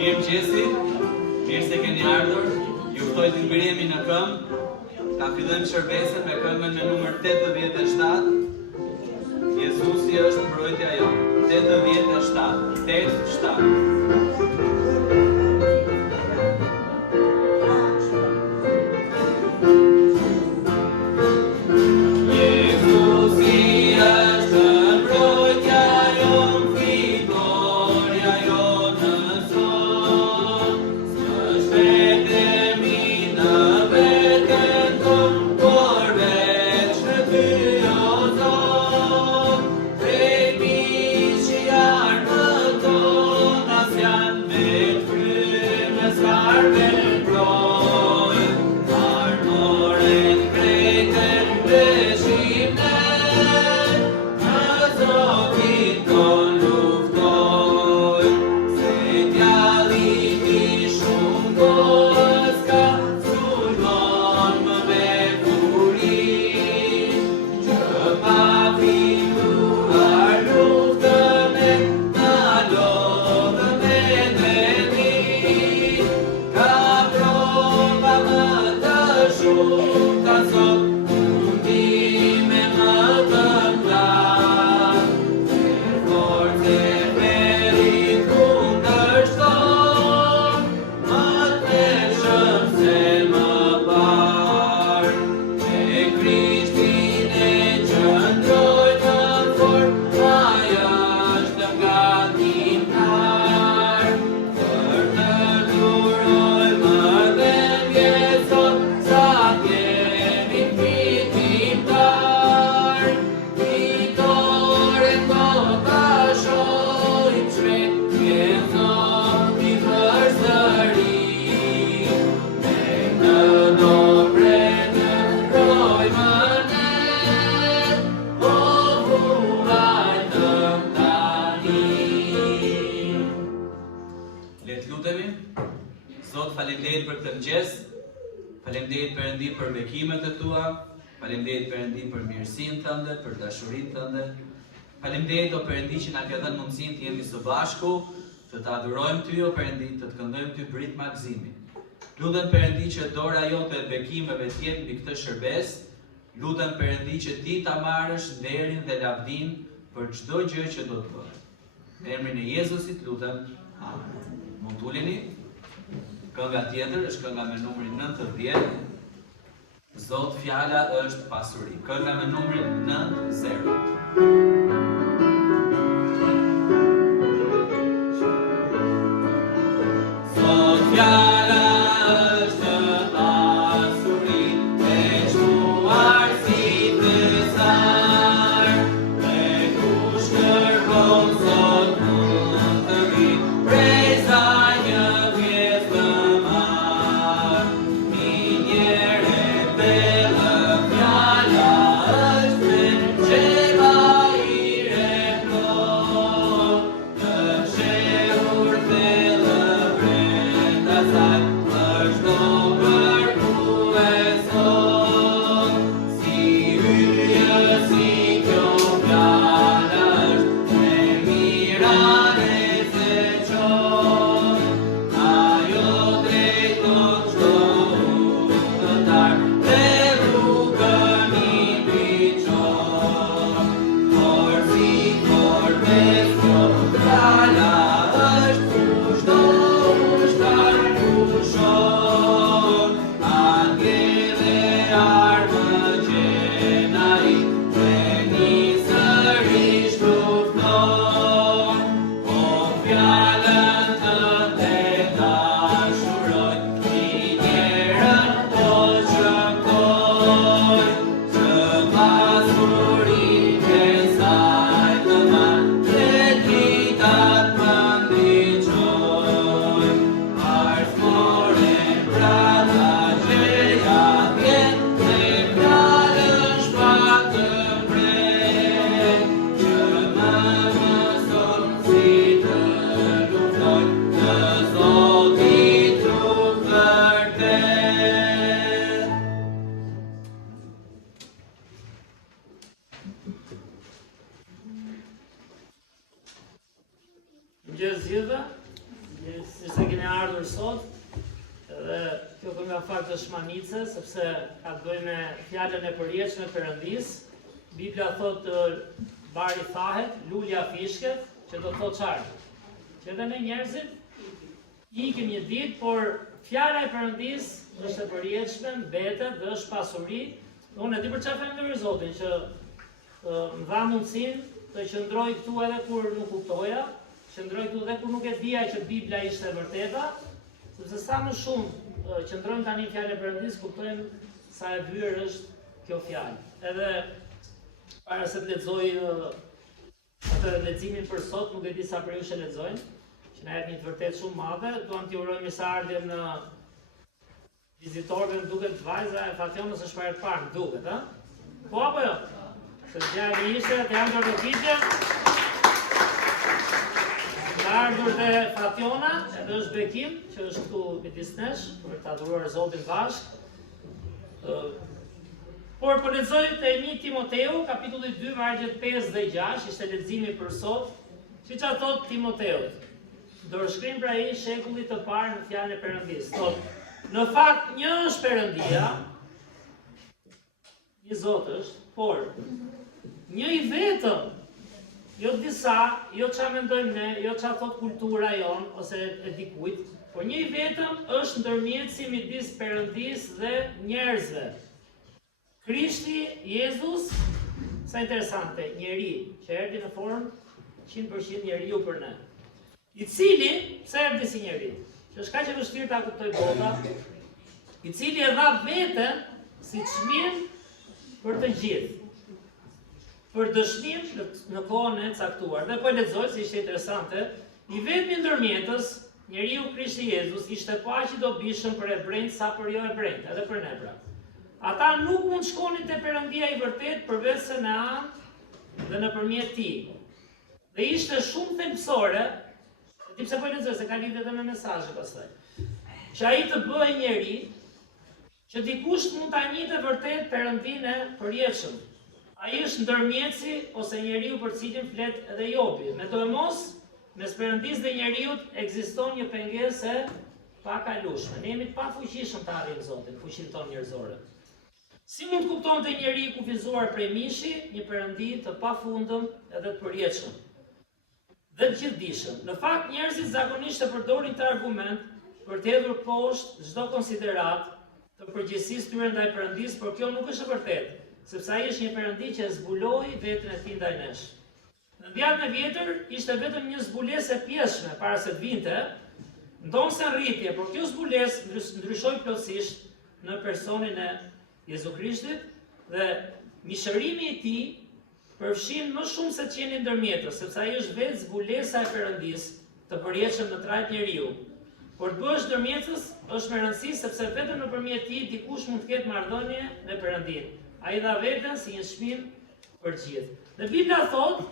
Mirëmëngjesi, mirë se keni ardhur. Ju ftoj të ngriremi në këmbë. Ta fillojmë shërbesën me këngën me numër 87. Jezusi është mbrojtja jonë. 87. Për dashurinë tënde. Faleminderit o Perëndi që na ke dhënë mundësinë të jemi së bashku, të të adhurojmë ty o Perëndi, të të këndojmë ty brit magzimi. Lutem Perëndi që dora jote e bekimeve të jetë mbi këtë shërbes. Lutem Perëndi që ti ta marrësh nderin dhe lavdin për çdo gjë që do të bëhet. Në emrin e Jezusit lutem. Amen. Mund t'uleni. Kënga tjetër është kënga me numrin 90. Zot fjala është pasuri. Kënga me numrin 90. Zot fjala është pasuri, e shkuar si të sar, me kush kërkon Zot mund të vi, prej saj një pjesë të marr. Mëngjes gjithëve. si se keni ardhur sot, dhe kjo ka nga fakt është manice, sepse ka të bëjë me fjalën e përjetshme të Perëndis. Bibla thotë bari thahet, lulja fishket, që do të thotë çfarë? Që edhe ne njerëzit ikim një ditë, por fjala e Perëndis është e përjetshme, mbetet dhe është pasuri. Unë e di për çfarë falenderoj Zotin që më dha mundësinë të qëndroj këtu edhe kur nuk kuptoja, qëndroj këtu edhe kur nuk e dija që Bibla ishte e vërteta, sepse sa më shumë qëndrojmë tani në fjalën e Perëndis, kuptojmë sa e vyer është kjo fjalë. Edhe para se të lexoj atë leximin për sot, nuk e di sa për ju që lexojnë, që na jep një të vërtetë shumë madhe, duam t'i urojmë mirëseardhjen në vizitorëve, më duket vajza e Fationës është para të parë, më duket, ha? Po apo jo? Se gjallë ishte, të janë të rëkitje. Ka ardhur dhe Fationa, edhe është Bekim, që është këtu midis nesh, për të adhuruar Zotin bashkë. Por për lexoj te 1 Timoteu, kapitulli 2, vargjet 5 dhe 6, ishte leximi për sot, siç a thot Timoteut. Dorëshkrim pra ai shekullit të parë në fjalën e Perëndis. Thotë, në fakt një është Perëndia, një Zot është, por një i vetëm, jo disa, jo çfarë mendojmë ne, jo çfarë thot kultura jon ose e dikujt, por një i vetëm është ndërmjetësi midis Perëndis dhe njerëzve. Krishti Jezus, sa interesante, njeri që erdhi në formë 100% njeriu për ne. I cili, pse erdhi si njeri? Që është kaq e vështirë ta kuptoj bota, i cili e dha veten si çmim për të gjithë. Për dëshmim në kohën e caktuar. Dhe po lexoj se ishte interesante, i vetmi ndërmjetës, njeriu Krishti Jezus, ishte paq i dobishëm për hebrejt sa për jo hebrejt, edhe për ne pra. Ata nuk mund shkonin te Perëndia i vërtet përveç se në anë dhe nëpërmjet tij. Dhe ishte shumë thelbësore, ti pse po lexoj se ka lidhje edhe me mesazhet pastaj. Që ai të bëhej njeri, që dikush mund ta njitë vërtet Perëndinë e përjetshëm. Ai është ndërmjetësi ose njeriu për cilin flet edhe Jobi. Me të mos, mes Perëndisë dhe njeriut ekziston një pengesë e pakalueshme. Ne jemi të pafuqishëm të arrijmë Zotin, fuqinë tonë njerëzore. Si mund kuptonte njeri i kufizuar prej mishi, një Perëndi të pafundëm edhe të përjetshëm dhe të gjithdijshëm. Në fakt, njerëzit zakonisht e përdorin këtë argument për të hedhur poshtë çdo konsiderat të përgjegjësisë tyre ndaj Perëndisë, por kjo nuk është e vërtetë, sepse ai është një Perëndi që zbuloi veten e tij ndaj nesh. Në dhjetën e vjetër ishte vetëm një zbulesë e pjeshme para se të vinte, ndonse rritje, por kjo zbulesë ndryshoi plotësisht në personin e Jezu Krishtit dhe mishërimi i tij përfshin më shumë se qenë ndërmjetës, sepse ai është vetë zbulesa e Perëndisë të përjetshëm në trajt njeriu. Por të bësh ndërmjetës është me rëndësi sepse vetëm nëpërmjet tij dikush mund të ketë marrëdhënie me Perëndinë. Ai dha veten si një çmim për gjithë. Dhe Bibla thotë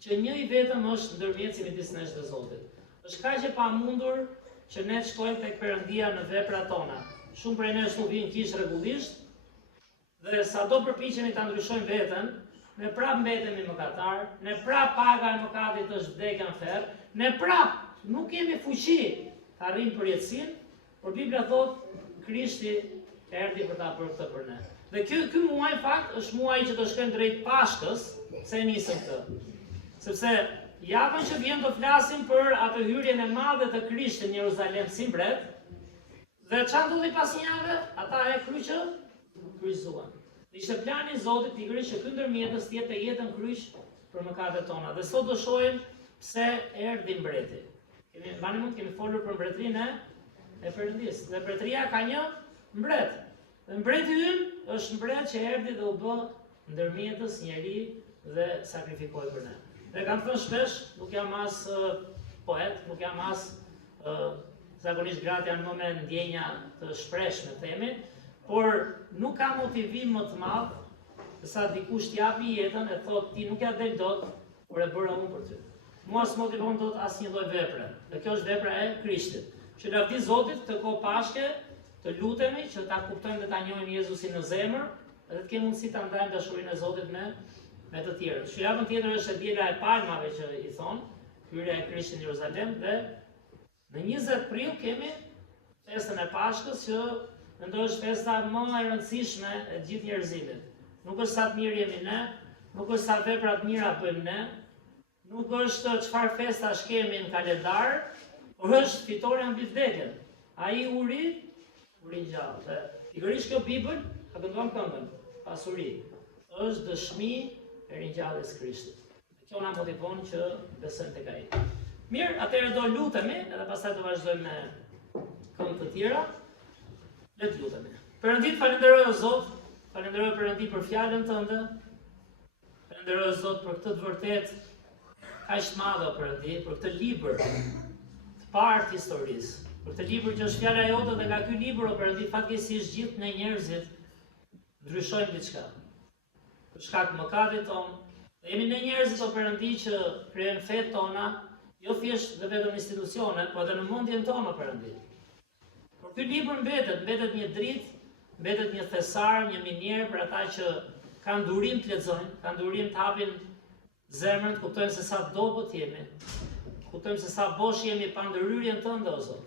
që një i vetëm është ndërmjetësi midis nesh dhe Zotit. Është kaq e pamundur që ne të shkojmë tek Perëndia në veprat tona. Shumë prej nesh nuk vinë kish rregullisht dhe sado përpiqemi ta ndryshojmë veten, ne prap mbetemi mëkatar, ne prap paga e mëkatit është vdekja në ferr, ne prap nuk kemi fuqi të arrijmë përjetësinë, por Bibla thotë Krishti erdhi për ta bërë këtë për ne. Dhe ky muaj fakt është muaji që do shkojmë drejt Pashkës, se nisëm këtë. Sepse javën që vjen do flasim për atë hyrjen e madhe të Krishtit në Jeruzalem si mbret. Dhe çfarë ndodhi pas një jave? Ata e kryqëzuan. Ishte plani i Zotit pikërisht që ky ndërmjetës të jetë jetën kryq për mëkatet tona. Dhe sot do shohim pse erdhi mbreti. Kemi folur për mbretërinë e Perëndisë. Dhe mbretëria ka një mbret. Dhe mbreti ynë është mbret që erdhi dhe u bë ndërmjetës njeri dhe sakrifikoi për ne. Dhe kam thënë shpesh, nuk jam as poet, nuk jam as zakonisht gratë janë më me ndjenja të shpreshme themi, por nuk ka motivim më të madh sa dikush t'japi jetën e thotë ti nuk ja del dot, por e bëra unë për ty. Mua s'motivon dot asnjë lloj vepre. Dhe kjo është vepra e Krishtit. Që lavdi Zotit këtë kohë Pashke, të lutemi që ta kuptojmë dhe ta njohim Jezusin në zemër, dhe të kemi mundësi ta ndajmë dashurinë e Zotit me të tjerët. Javën tjetër është e diela e palmave që i thon, hyrja e Krishtit në Jeruzalem dhe Në 20 prill kemi festën e Pashkës që mendoj është festa më e rëndësishme e gjithë njerëzimit. Nuk është sa të mirë jemi ne, nuk është sa vepra të mira bëjmë ne, nuk është çfarë festash kemi në kalendar, por është fitoria mbi vdekjen. Ai uri ngjallë. Dhe pikërisht kjo Bibël, ka këndon këngën, pasuri, është dëshmi e ringjalljes Krishtit. Kjo na motivon që besojmë tek ai. Mirë, atëherë do lutemi, edhe pastaj do vazhdojmë me këngë të tjera. Le të lutemi. Perëndit, falenderoj o Zot, falenderoj Perëndi për fjalën tënde. Falenderoj o Zot për këtë të vërtet kaq të madhe o Perëndi, për këtë libër të parë të historisë. Për këtë libër që është fjala jote dhe nga ky libër o Perëndi fatkeqësisht gjithë ne njerëzit ndryshojmë diçka. Për shkak të mëkatit tonë, dhe jemi ne njerëzit o Perëndi që krijojmë fetë tona, jo thjesht dhe vetëm institucione, por edhe në mendjen tonë o Perëndi. Por ky libër mbetet një dritë, mbetet një thesar, një minier për ata që kanë durim të lexojnë, kanë durim të hapin zemrën, të kuptojnë se sa dobët jemi, kuptojmë se sa bosh jemi pa ndërhyrjen tënde o Zot.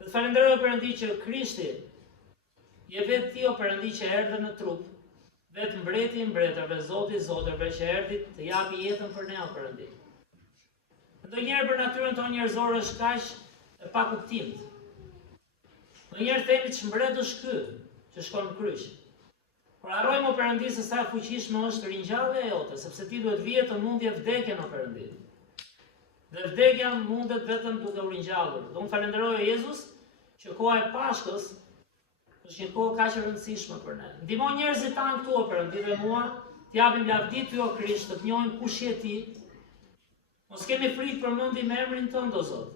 Dhe të falenderoj o Perëndi që Krishti je vetë ti o Perëndi që erdhe në trup, vetë mbreti i mbretërve, Zoti i zotërve që erdhi të japi jetën për ne o Perëndi. Ndonjëherë për natyrën tonë njerëzore është kaq e pakuptimt. Ndonjëherë themi ç'mbret është ky që shkon në kryq. Por harrojmë o Perëndi se sa e fuqishme është ringjallja jote, sepse ti duhet vije të mundje vdekjen o Perëndi. Dhe vdekja mundet vetëm duke u ringjallur. Dhe unë falenderoj o Jezus që koha e Pashkës është një kohë kaq e rëndësishme për ne. Ndihmo njerëzit tanë këtu o Perëndi dhe mua, t'japim lavdi ty o Krisht, të njohim kush je ti. Mos kemi frikë për mendim emrin tënd o Zot.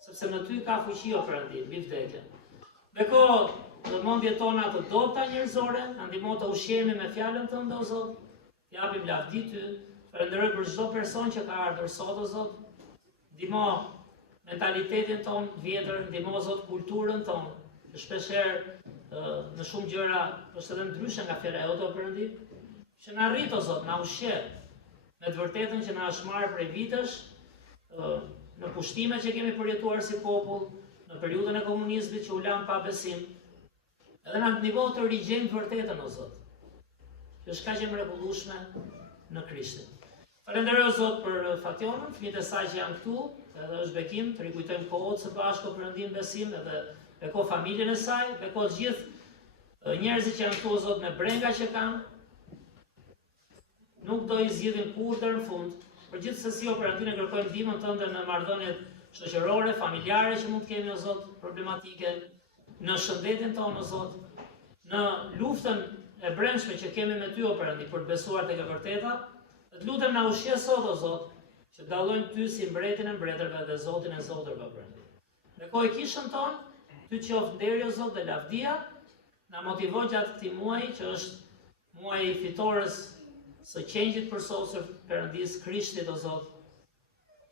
Sepse në ty ka fuqi o Perëndi, mbi vdekjen. Beko në mendjet tona të dobta njerëzore, na ndihmo të ushqehemi me fjalën tënde o Zot. T'japim lavdi ty. Falenderoj për çdo person që ka ardhur sot o Zot. Ndihmo mentalitetin ton vjetër, ndihmo o Zot kulturën tonë. Shpeshherë në shumë gjëra është edhe ndryshe nga fjala jote o Perëndi, që na rrit o Zot, na ushqeh me të vërtetën që na është marrë prej vitesh, në pushtimet që kemi përjetuar si popull, në periudhën e komunizmit që u lam pa besim, edhe na ndihmo të rigjejmë të vërtetën o Zot, që është kaq e mrekullueshme në Krishtin. Falenderoj o Zot për Fationën, fëmijët e saj që janë këtu, edhe është bekim, të rikujtojmë kohët së bashku o Perëndi në besim, edhe beko familjen e saj, beko të gjithë njerëzit që janë këtu o Zot me brenga që kanë, nuk do i zgjidhin kurrë në fund. Për gjithsesi o Perëndi ne kërkojmë ndihmën tënde në marrëdhëniet shoqërore, familjare që mund të kemi o Zot, problematike, në shëndetin tonë o Zot, në luftën e brendshme që kemi me ty o Perëndi për të besuar tek e vërteta. Të lutem na ushqe sot o Zot, që dallojmë ty si mbretin e mbretërve dhe Zotin e zotërve o Perëndi. Bekoj kishën tonë, ty qoftë nderi o Zot dhe lavdia, na motivoj gjatë këtij muaji që është muaji i fitores së qengjit përsosur Perëndis Krishtit o Zot,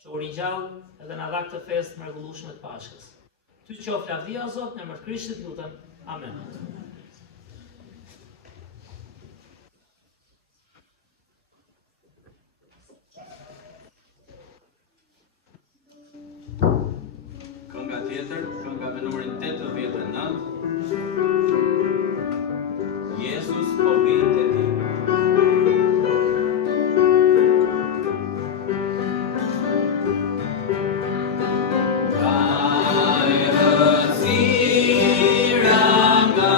që u ringjall edhe na dha këtë festë mrekullueshme të Pashkës. Ty qoftë lavdia o Zot, në emër të Krishtit lutem. Amen. Kënga tjetër, kënga me numrin 89. Jezus po vjen te ti. Ka e hëzira nga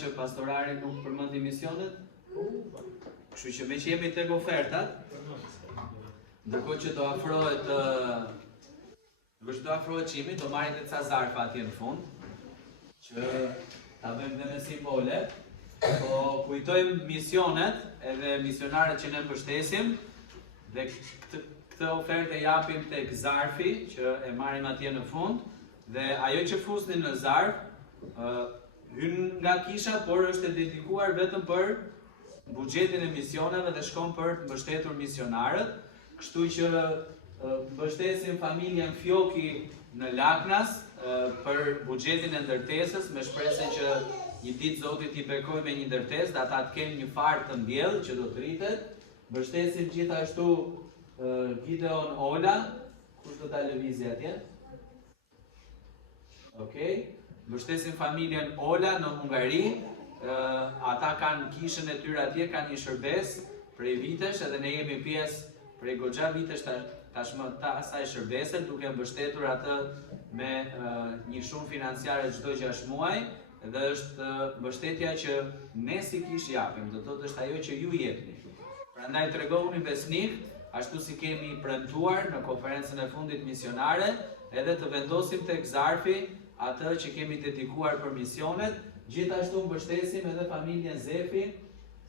që pastorari nuk përmendi misionet? Kështu që me që jemi tek ofertat, ndërkohë që do afrohet çimi, do marrim edhe ca zarfa atje në fund, që ta bëjmë dhe me simbole, po kujtojmë misionet edhe misionarët që ne mbështesim, dhe këtë ofertë e japim tek zarfi, që e marrim atje në fund, dhe ajo që fusni në zarf, hyn nga kisha, por është e dedikuar vetëm për buxhetin e misioneve dhe shkon për të mbështetur misionarët, kështu që mbështesim familjen Fjoki në Laknas për buxhetin e ndërtesës, me shpresën që një ditë Zoti t'i bekojë me një ndërtesë, dhe ata të kenë një farë të mbjellë që do të rritet. Mbështesim gjithashtu Gideon Ola, kush do ta lëvizë atje? Okej. Mbështesim familjen Ola në Hungari. Ata kanë kishën e tyre atje, kanë një shërbes prej vitesh, edhe ne jemi pjesë prej goxha vitesh tashmë ta asaj shërbese, duke mbështetur atë me një shumë financiare çdo 6 muaj, dhe është mbështetja që ne si kish japim, do të thotë është ajo që ju jepni. Prandaj tregohuni besnik, ashtu si kemi premtuar në konferencën e fundit misionare, edhe të vendosim tek zarfi atë që kemi dedikuar për misionet. Gjithashtu mbështesim edhe familjen Zefi.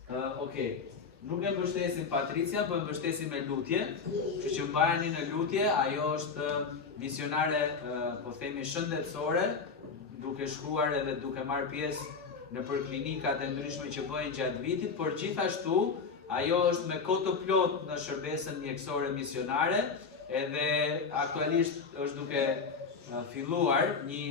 Nuk e mbështesim Patricia, po e mbështesim me lutje, kështu që mbajeni në lutje. Ajo është misionare, po themi shëndetësore, duke shkuar edhe duke marrë pjesë në për klinikat e ndryshme që bëhen gjatë vitit, por gjithashtu ajo është me kohë të plot në shërbesën mjekësore misionare, edhe aktualisht është duke filluar një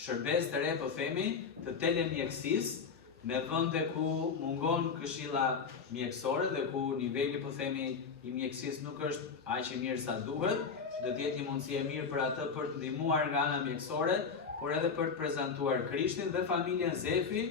shërbes të re, po themi, të telemjekësisë, me vende ku mungon këshilla mjekësore dhe ku niveli, po themi, i mjekësisë nuk është aq i mirë sa duhet, do të jetë një mundësi e mirë për atë për të ndihmuar nga ana mjekësore, por edhe për të prezantuar Krishtin. Dhe familjen Zefi.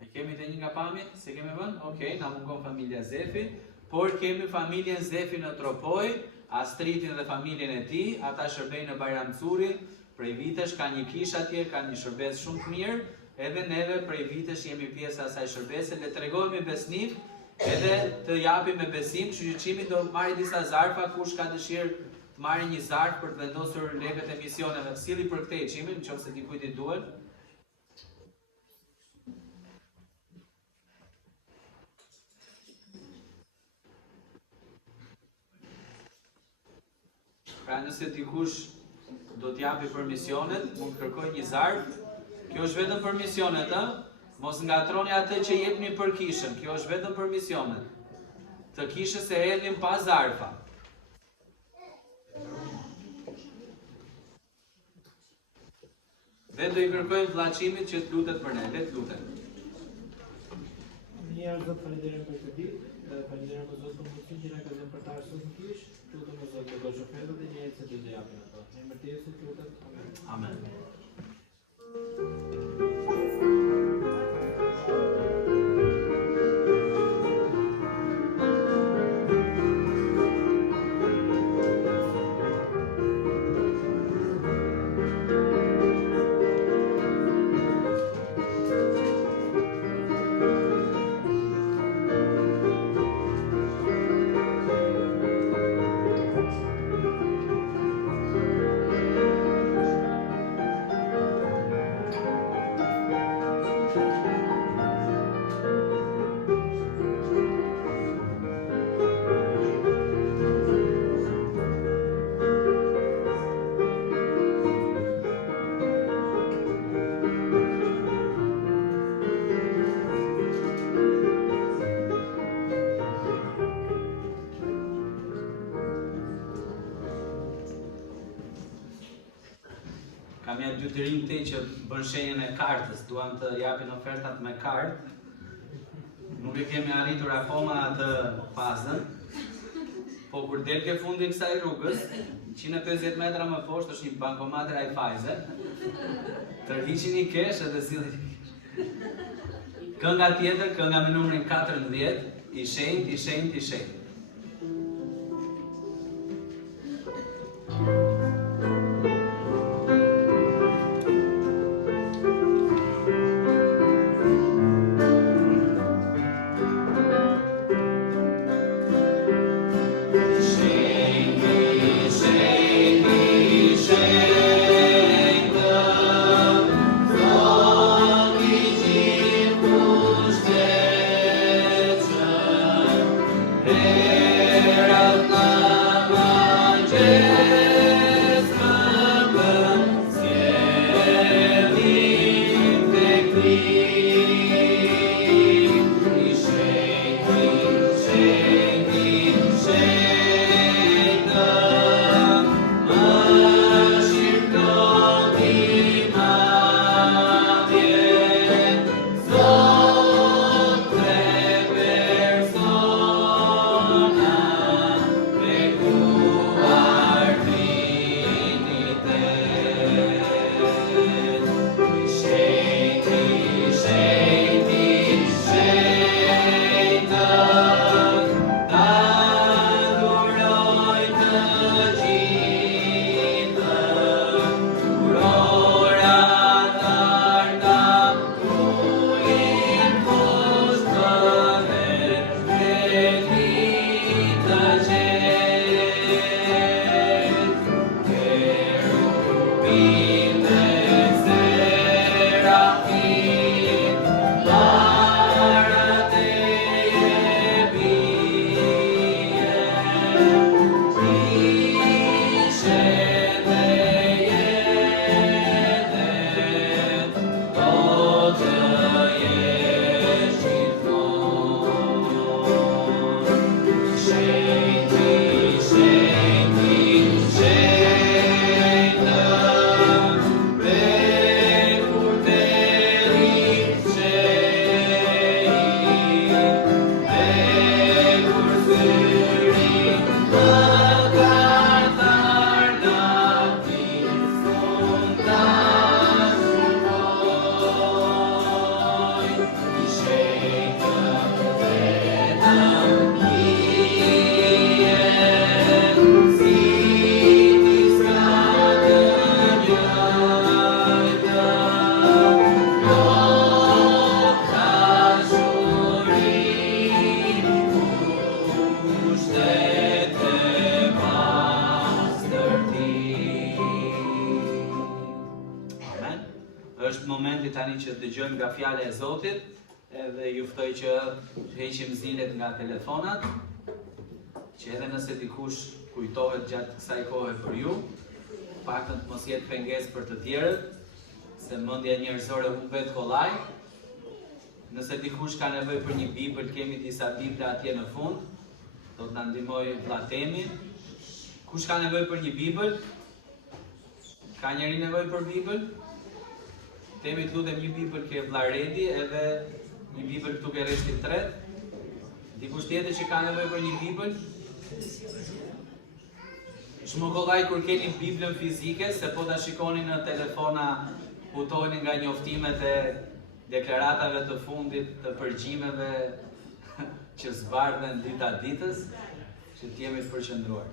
E kemi të një nga pamjet? Se kemi vënë? Okej, na mungon familja Zefi, por kemi familjen Zefi në Tropoj, Astritin dhe familjen e tij, ata shërbejnë në Bajramcurin, prej vitesh ka një kish atje, ka një shërbes shumë të mirë, edhe neve prej vitesh jemi pjesë e asaj shërbese, le tregojmë besnik, edhe të japim me besim, kështu që çimi do marrë disa zarfa, kush ka dëshirë të marrë një zarf për të vendosur lekët e misioneve, silli për këtë çimin, nëse dikujt i duhet. Pra nëse dikush do t'japi për misionet, mund kërkoj një zarf. Kjo është vetëm për misionet, ha? Mos ngatroni atë që jepni për kishën, kjo është vetëm për misionet. Të kishës e hedhim pa zarfa. Dhe do i kërkojmë vllaçimit që të lutet për ne, le të lutet. Njerëz do të falenderojmë për këtë ditë, falenderojmë për Zotin që na ka dhënë për ta ardhur në kishë. Lutem o Zot, do shofetët e njerëzit që do të japin ato. Në emër të Jezusit lutem. Amen. Amen. Kam ja dy të rinj te që bën shenjën e kartës, duan të japin ofertat me kartë. Nuk e kemi arritur akoma atë fazën. Po kur del ke fundi kësaj rrugës, 150 metra më poshtë është një bankomat Raiffeisen. Tërhiqini kesh edhe sillni. Kënga tjetër, kënga me numrin 14, i shenjtë, i shenjtë, i shenjtë. është momenti tani që dëgjojmë nga fjala e Zotit, edhe ju ftoj që heqim zilet nga telefonat, që edhe nëse dikush kujtohet gjatë kësaj kohe për ju, paktën të mos jetë pengesë për të tjerët, se mendja njerëzore humbet kollaj. Nëse dikush ka nevojë për një Bibël, kemi disa Bibla atje në fund, do të na ndihmojë vllatemi. Kush ka nevojë për një Bibël? Ka njëri nevojë për Bibël? Temi të lutem një Bibël ke vlla Redi, edhe një Bibël këtu ke rreshti 3. Dikush tjetër që ka nevojë për një Bibël? Shumë kollaj kur keni Biblën fizike, se po ta shikoni në telefona, hutoheni nga njoftimet e deklaratave të fundit të përgjimeve që zbardhen dita ditës, që t'jemi të përqendruar.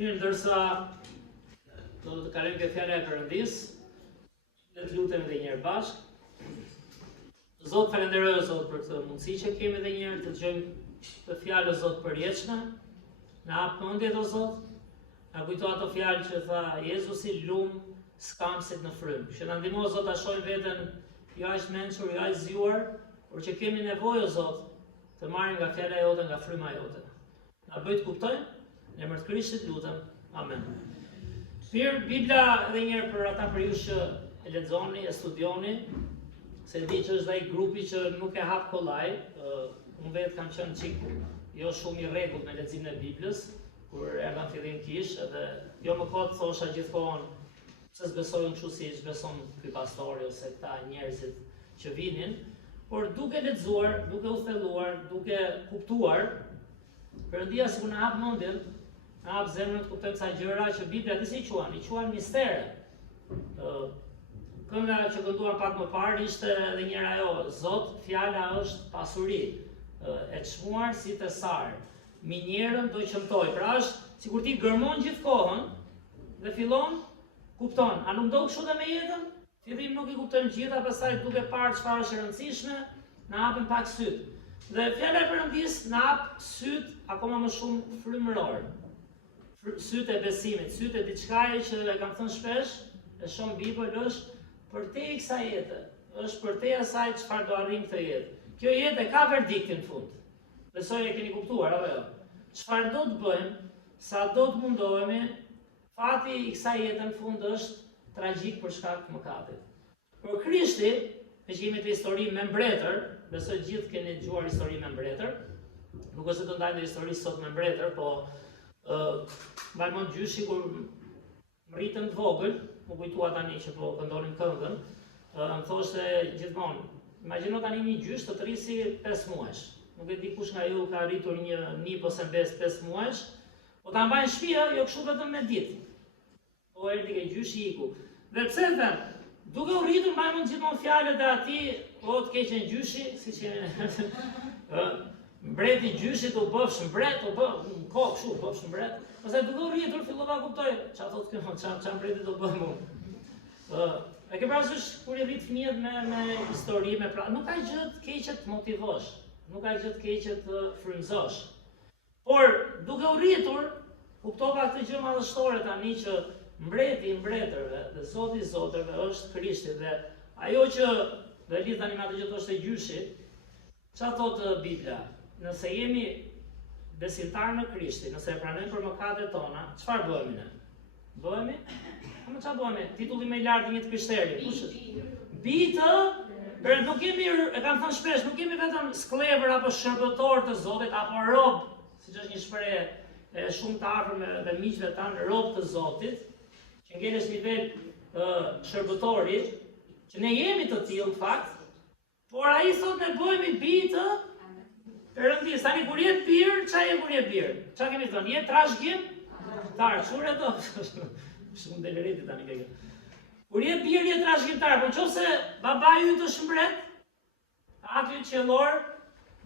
Mirë, ndërsa do të kalojmë ke fjala e Perëndis, le të lutem edhe një herë bashkë. Zot, falenderoj Zot për këtë mundësi që kemi edhe një herë të dëgjojmë të fjalë Zot përjetshme. Na hap mendjet o Zot. Na kujto ato fjalë që tha Jezusi, lum skamset në frymë. Që na ndihmo Zot ta shohim veten jo aq mençur, jo aq zgjuar, por që kemi nevojë o Zot të marrim nga fjala jote, nga fryma jote. Na bëj të kuptojmë, në emër të Krishtit lutem. Amen. Mirë, Bibla edhe një herë për ata për ju që e lexoni, e studioni, se di që është ai grupi që nuk e hap kollaj. Unë vetë kam qenë çik jo shumë i rregullt me leximin e Biblës, kur erdha në fillim kish, edhe jo më kot thosha gjithmonë pse s'besojnë kështu siç beson ky pastori ose këta njerëzit që vinin, por duke lexuar, duke u thelluar, duke kuptuar, Perëndia sikur na hap mendjen, na hap zemrën të kuptojmë ca gjëra që Bibla disi i quajnë mistere. Kënga që kënduar pak më parë ishte edhe njëra ajo, Zot, fjala është pasuri, e çmuar si tesar, minjerën do qëmtoj. Pra është sikur ti gërmon gjithë kohën dhe fillon kupton, a nuk do kështu dhe me jetën? Fillim nuk i kuptojmë gjitha, pastaj duke parë çfarë është e rëndësishme, na hapin pak syt. Dhe fjala e Perëndis na hap syt akoma më shumë frymëror. Syt e besimit, syt e diçkaje që e kam thënë shpesh, e shoh Bibël është përtej kësaj jete, është përtej asaj çfarë do arrijmë këtë jetë. Kjo jetë ka verdiktin në fund. Besoj e keni kuptuar apo jo? Çfarë do të bëjmë, sa do të mundohemi, fati i kësaj jete në fund është tragjik për shkak të mëkatit. Por Krishti, me që jemi të histori me mbretër, besoj gjithë keni dëgjuar histori me mbretër, nuk është të ndajmë histori sot me mbretër, po mbaj mend gjyshi kur më rritëm të vogël, më kujtua tani që po këndonin këngën, më thoshte gjithmonë, imagjino tani një gjysh të rrisi 5 muajsh. Nuk e di kush nga ju ka rritur një nip ose mbes 5 muajsh, po ta mbajnë shtëpia jo kështu vetëm me ditë. Po erdhi ke gjyshi iku. Dhe pse them, duke u rritur mbajmë gjithmonë fjalët e atij, o të keqen gjyshi, siç jemi mbreti gjyshit u bëfsh mbret, u bë në kokë kështu, bëfsh mbret. Pastaj duke u rritur fillova kuptoj, çfarë thotë kjo, çfarë mbreti do bëj mua. E ke parasysh kur i rrit fëmijët me histori, me pra, nuk ka gjë të keqe të motivosh, nuk ka gjë të keqe të frymëzosh. Por duke u rritur, kuptova këtë gjë madhështore tani që mbreti i mbretërve dhe Zoti i zotëve është Krishti dhe ajo që dhe lidh tani me atë që thoshte gjyshi, çfarë thotë Bibla? Nëse jemi besimtar në Krishtin, nëse e pranojmë për mëkatet tona, çfarë bëhemi ne? Bëhemi? Ama çfarë bëhemi? Titulli më i lartë i një krishtere, kush është? Bitë, për nuk jemi, e kam thënë shpesh, nuk jemi vetëm sklever apo shërbëtor të Zotit apo rob, siç është një shprehje e shumë të afër me miqve tanë, rob të Zotit, që ngelesh nivel shërbëtori, që ne jemi të tillë në fakt, por ai thotë ne bëhemi bitë Perëndis. Tani kur je bir, çfarë je kur je bir? Çfarë kemi thënë? Je trashëgim? Tar, çure do. Shumë deleriti tani kjo. Kur je bir, je trashëgimtar, por nëse babai yt është mbret, aty qellor,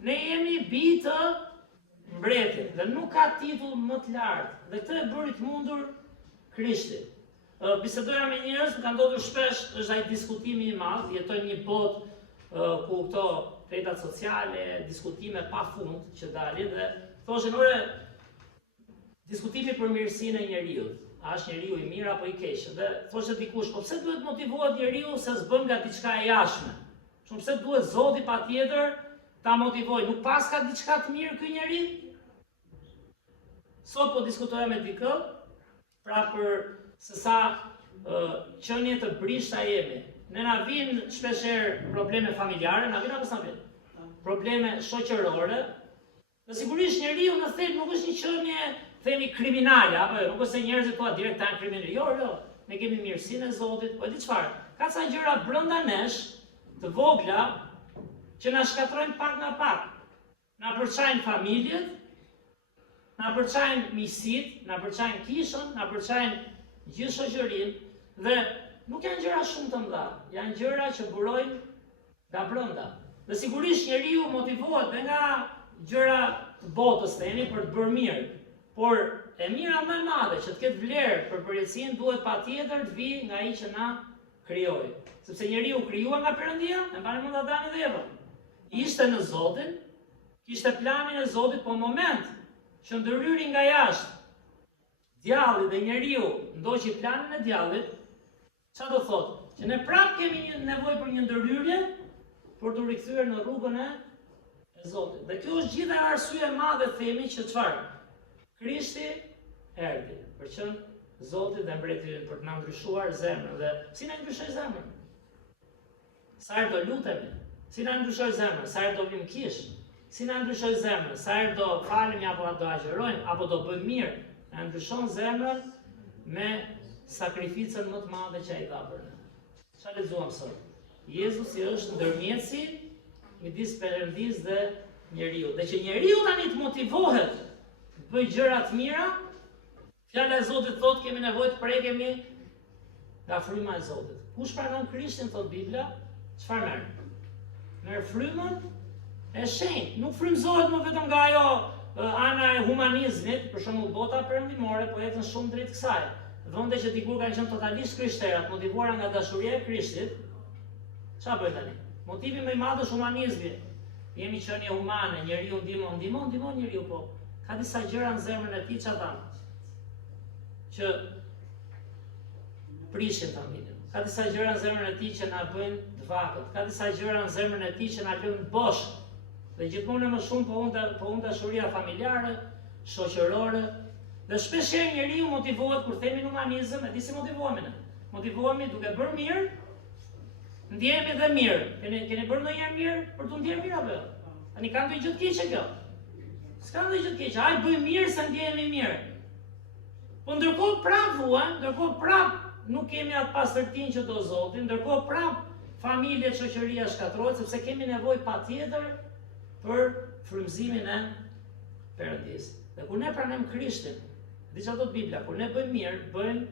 ne jemi bitë mbretit dhe nuk ka titull më të lartë. Dhe këtë e bëri të mundur Krishti. bisedoja me njerëz, më ka ndodhur shpesh, është ai diskutimi i madh, jetojmë një botë ku këto rrjetet sociale, diskutime pa fund që dalin dhe thoshin ore diskutimi për mirësinë e njeriut. A është njeriu i mirë apo i keq? Dhe thoshte dikush, po pse duhet motivohet njeriu se s'bën nga diçka e jashtme? Shumë pse duhet Zoti patjetër ta motivojë? Nuk pas ka diçka të mirë ky njeri? Sot po diskutoja me dikë, pra për se sa qenie të brishta jemi. Ne na vijnë shpeshherë probleme familjare, na vijnë apo s'na vijnë? Probleme shoqërore. Dhe sigurisht njeriu në thelb nuk është një qenie, themi kriminale, apo nuk është se njerëzit thua direkt janë kriminalë. Jo, ne kemi mirësinë e Zotit, po di çfarë? Ka ca gjëra brenda nesh, të vogla, që na shkatrojnë pak nga pak. Na përçajnë familjet, na përçajnë miqësitë, na përçajnë kishën, na përçajnë gjithë shoqërinë dhe nuk janë gjëra shumë të mëdha, janë gjëra që burojnë nga brenda. Dhe sigurisht njeriu motivohet dhe nga gjëra të botës themi për të bërë mirë. Por e mira më e madhe që të ketë vlerë për përjetësinë duhet patjetër të vijë nga ai që na krijoi. Sepse njeriu krijuar nga Perëndia, e mbani mend Adani dhe Eva. Ishte në Zotin, kishte planin e Zotit, po në moment që ndërhyri nga jashtë djalli dhe njeriu ndoqi planin e djallit, çfarë do thotë? Që ne prapë kemi një nevojë për një ndërhyrje për të rikthyer në rrugën e Zotit. Dhe kjo është gjithë arsye e madhe themi që çfarë? Krishti erdhi për qenë Zoti dhe mbreti për të na ndryshuar zemrën. Dhe si na ndryshoi zemrën? Sa herë do lutemi? Si na ndryshoi zemrën? Sa herë do vim kish? Si na ndryshoi zemrën? Sa herë do falemi apo do agjerojmë apo do bëjmë mirë? Na ndryshon zemrën me sakrificën më të madhe që ai ka për ne. Çfarë lexuam sot? Jezusi është ndërmjetësi midis Perëndisë dhe njeriu. Dhe që njeriu tani të motivohet të bëjë gjëra të mira, fjala e Zotit thotë kemi nevojë të prekemi nga fryma e Zotit. Kush pranon Krishtin, thot Bibla, çfarë merr? Merr frymën e shenjtë. Nuk frymëzohet më vetëm nga ajo ana e humanizmit, për shembull bota perëndimore, po ecën shumë drejt kësaj. Vende që dikur kanë qenë totalisht krishterë, motivuara nga dashuria e Krishtit, çfarë bëjnë tani? Motivi më i madh është humanizmi. Jemi qenie humane, njeriu ndihmon njeriu, po ka disa gjëra në zemrën e tij çfarë që prishin familjen. Ka disa gjëra në zemrën e tij që na bëjnë të vakët. Ka disa gjëra në zemrën e tij që na lënë bosh. Dhe gjithmonë më shumë po unë dashuria familjare, shoqërore. Dhe shpeshherë njeriu motivohet kur themi humanizëm, e di si motivohemi ne. Motivohemi duke bërë mirë, ndjehemi dhe mirë. Keni bërë ndonjëherë mirë për të ndjerë mirë apo? Tani ka ndonjë gjë të keqe kjo? S'ka ndonjë gjë të keqe. Hajde bëjmë mirë se ndjehemi mirë. Po ndërkohë prap nuk kemi atë pastërtinë që do Zoti, ndërkohë prap familja, shoqëria shkatërrohet sepse kemi nevojë patjetër për frymëzimin e Perëndisë. Dhe kur ne pranojmë Krishtin, di çfarë thot Bibla, kur ne bëjmë mirë, bëjmë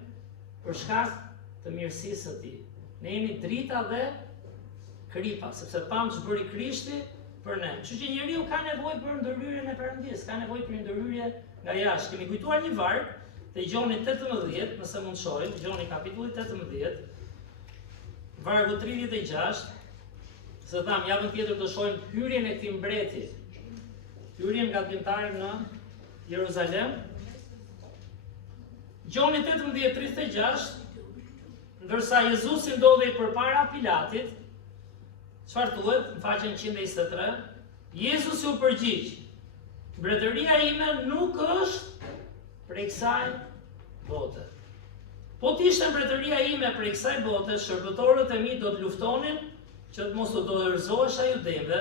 për shkak të mirësisë së Tij. Ne jemi drita dhe kripa, sepse pam ç'bëri Krishti për ne. Kështu që njeriu ka nevojë për ndërhyrjen e Perëndisë, ka nevojë për ndërhyrje nga jashtë. Kemi kujtuar një varg te Gjoni 18, nëse mund shohim, Gjoni kapitulli 18, vargu 36, se tham javën tjetër do shohim hyrjen e këtij mbreti. Hyrjen nga djemtari në Jeruzalem. Gjoni 18:36, ndërsa Jezusi ndodhej përpara Pilatit, çfarë thuhet në faqen 123? Jezusi u përgjigj: "Mbretëria ime nuk është prej kësaj bote. Po t'ishte mbretëria ime prej kësaj bote, shërbëtorët e mi do të luftonin që të mos u dorëzohesha judejve,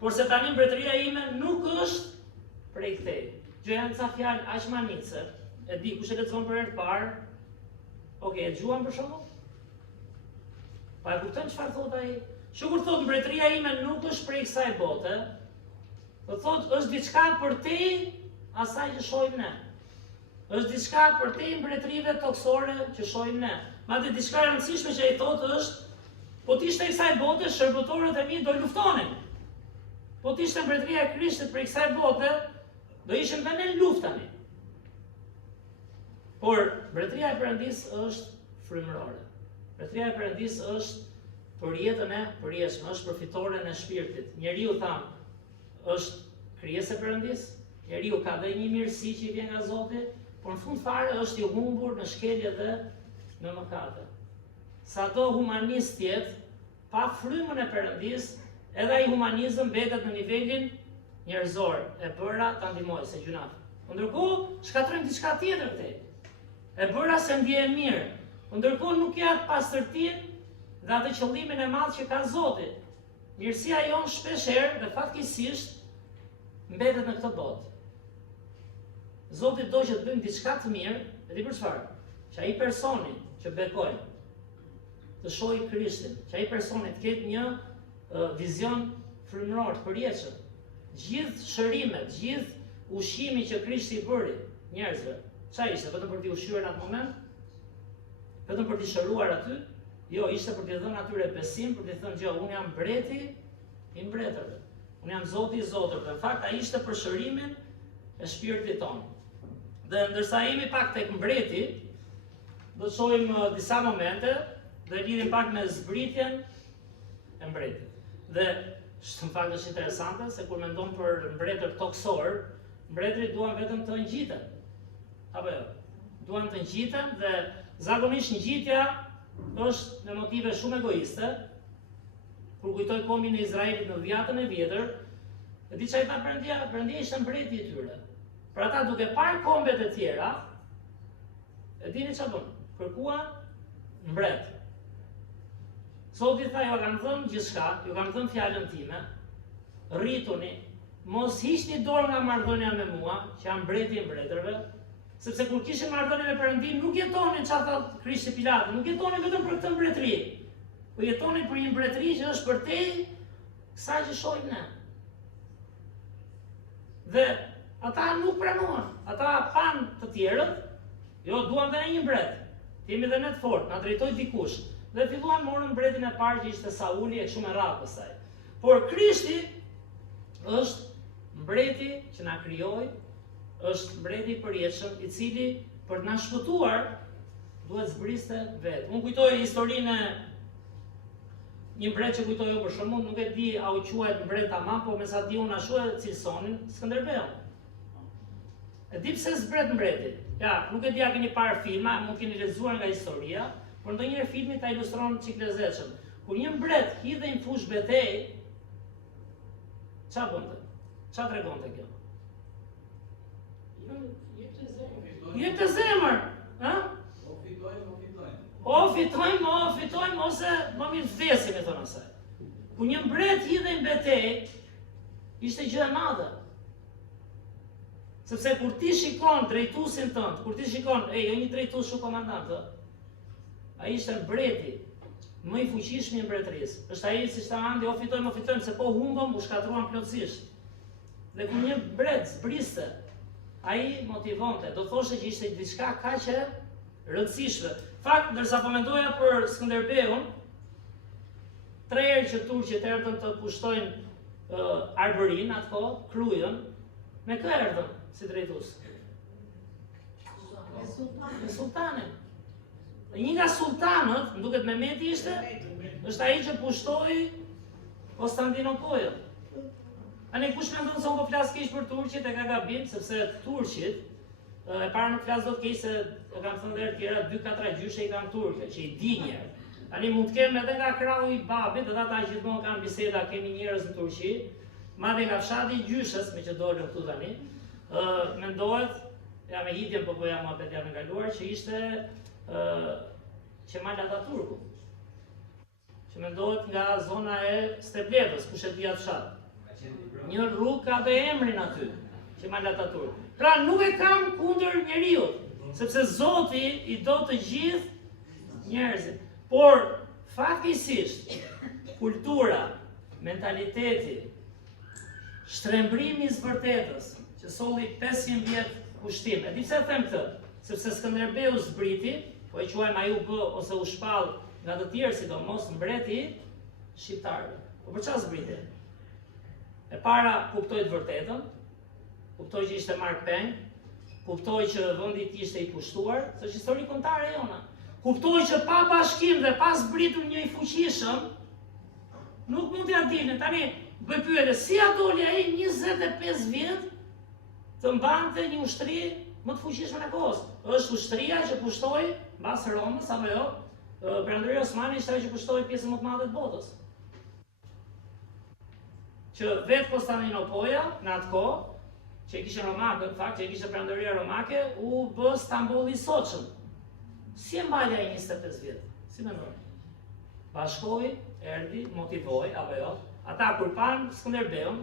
por se tani mbretëria ime nuk është prej këtej." Gjë janë ca fjalë aq manice. E di kush e lexon për herë të parë. Okej, e dëgjuam për shembull? Pa e kupton çfarë thot ai? Që kur thot mbretëria ime nuk është prej kësaj bote, do thot është diçka për te asaj që shohim ne. Është diçka për te mbretërive toksore që shohim ne. Madje diçka e rëndësishme që ai thotë është, po t'ishte kësaj bote, shërbëtorët e mi do luftonin. Po t'ishte mbretëria e Krishtit prej kësaj bote, do ishim dhe ne luft tani. Por mbretëria e Perëndisë është frymërore. Mbretëria e Perëndisë është për jetën e përjetshme, është përfitore në shpirtit. Njeriu thamë është krijesë e Perëndisë, njeriu ka dhe një mirësi që i vjen nga Zoti, por në fund fare është i humbur në shkelje dhe në mëkate. Sado humanist jetë, pa frymën e Perëndisë, edhe ai humanizëm mbetet në nivelin njerëzor, e bëra ta ndihmoj se gjunaf. Ndërkohë, shkatrojmë diçka tjetër te. E bëra se ndjehem mirë. Ndërkohë nuk ka atë pastërtinë dhe atë qëllimin e madh që ka Zoti. Mirësia jon shpeshherë dhe fatkeqësisht mbetet në këtë botë. Zoti do që të bëjmë diçka të mirë, e di për çfarë? Që ai personi që bekojnë të shohë Krishtin, që ai personi të ketë një vizion frymëror të përjetshëm. Gjithë shërimet, gjithë ushqimi që Krishti i bëri njerëzve, çfarë ishte? Vetëm për t'i ushqyer në atë moment? Vetëm për t'i shëruar aty? Jo, ishte për t'i dhënë atyre besim, për t'i thënë që unë jam mbreti i mbretërve. Unë jam Zoti i zotërve. Në fakt, ai ishte për shërimin e shpirtit tonë. Dhe ndërsa jemi pak tek mbreti, do të shohim disa momente dhe lidhim pak me zbritjen e mbretit. Dhe në fakt është interesante se kur mendon për mbretër toksor, mbretërit duan vetëm të ngjiten. Apo jo? Duan të ngjiten dhe zakonisht ngjitja është me motive shumë egoiste. Kur kujtoj kombin e Izraelit në dhjetën e vjetër, e di çfarë tha Perëndia? Perëndia ishte mbreti i tyre. Për ata duke parë kombet e tjera, e dini çfarë bën? Kërkuan mbret. Zoti tha, ju kam thënë gjithçka, ju kam thënë fjalën time, rrituni, mos hiqni dorë nga marrëdhënia me mua, që jam mbreti i mbretërve, sepse kur kishin marrëdhënie me Perëndin, nuk jetonin çfarë tha Krishti Pilati, nuk jetonin vetëm për këtë mbretëri, po jetonin për një mbretëri që është përtej kësaj që shohim ne. Dhe ata nuk pranuan, ata pan të tjerët, jo duan dhe një mbret, jemi dhe ne të fortë, na drejtoi dikush. Dhe filluan morën mbretin e parë që ishte Sauli e kështu me radhë pastaj. Por Krishti është mbreti që na krijoi, është mbreti i përjetshëm i cili për të na shpëtuar duhet zbriste vetë. Unë kujtoj historinë e një mbret që kujtoj për shembull, nuk e di a u quajt mbret tamam, por me sa di unë ashtu e cilësonin Skënderbeun. E di pse zbret mbreti. Ja, nuk e di a keni parë filma, mund keni lexuar nga historia. Por ndonjëherë filmi ta ilustron çik lezetshëm. Kur një mbret hidhej në fushë betejë, çfarë bënte? Çfarë tregonte kjo? Jepte zemër, ha? O fitojmë, ose më mirë vdesim e thonë asaj. Kur një mbret hidhej në betejë, ishte gjë e madhe. Sepse kur ti shikon drejtuesin tënd, kur ti shikon, jo një drejtues shumë komandant, ai ishte mbreti më i fuqishëm i mbretërisë. Është ai siç ta andi, o fitojmë, se po humbëm, u shkatruan plotësisht. Dhe kur një mbret zbriste, ai motivonte, do thoshte që ishte diçka kaq e rëndësishme. Fakt, ndërsa po mendoja për Skënderbeun, 3 herë që turqit erdhën të pushtojnë Arbërin, atë kohë, Krujën, me kë erdhën si drejtues? Me sultanin. Dhe një nga sultanët, më duket Mehmeti ishte, është ai që pushtoi Konstantinopolin. Ani kush mendon se unë po flas keq për turqit e ka gabim, sepse turqit e para nuk flas dot keq se e kam thënë edhe tjera 2-4 gjyshe i kanë turqe, që i di njerë. Ani mund të kemë edhe nga krau i babit, edhe ata gjithmonë kanë biseda, kemi njerëz në Turqi, madje nga fshati i gjyshës, me që dolën këtu tani, mendohet, ja me hidjen po bëja muhabet javën e kaluar, që ishte Qemal Ataturku, që mendohet nga zona e Stepletës, kush e di atë fshat. Një rrugë ka dhe emrin aty, Qemal Ataturku. Pra nuk e kam kundër njeriut, sepse Zoti i do të gjithë njerëzit. Por fatkeqësisht kultura, mentaliteti, shtrembrimi i zbërtetës, që solli 500 vjet pushtim. E di pse them këtë? Sepse Skënderbeu zbriti, po e quajmë ai u bë ose u shpall nga të tjerë, sidomos mbreti shqiptarëve. Po për çfarë zbriti? E para kuptoi të vërtetën, kuptoi që ishte marrë peng, kuptoi që vendi i tij ishte i pushtuar, është histori kombëtare e jona. kuptoi që pa bashkim dhe pa zbritur një i fuqishëm, nuk mund t'ja dilni. Tani, bëj pyetje, si a doli ai 25 vjet të mbante një ushtri më të fuqishme në kohës? Është ushtria që pushtoi mbas Romës apo jo? Perandoria Osmani ishte ajo që pushtoi pjesën më të madhe të botës. Që vetë Konstantinopoja në atë kohë, që e kishte romakët, në fakt, që e kishte perandoria romake, u bë Stambolli i sotshëm. Si e mbajti ai 25 vjet? Si mendon? Bashkoi, erdhi, motivoi apo jo? Ata kur pan Skënderbeun,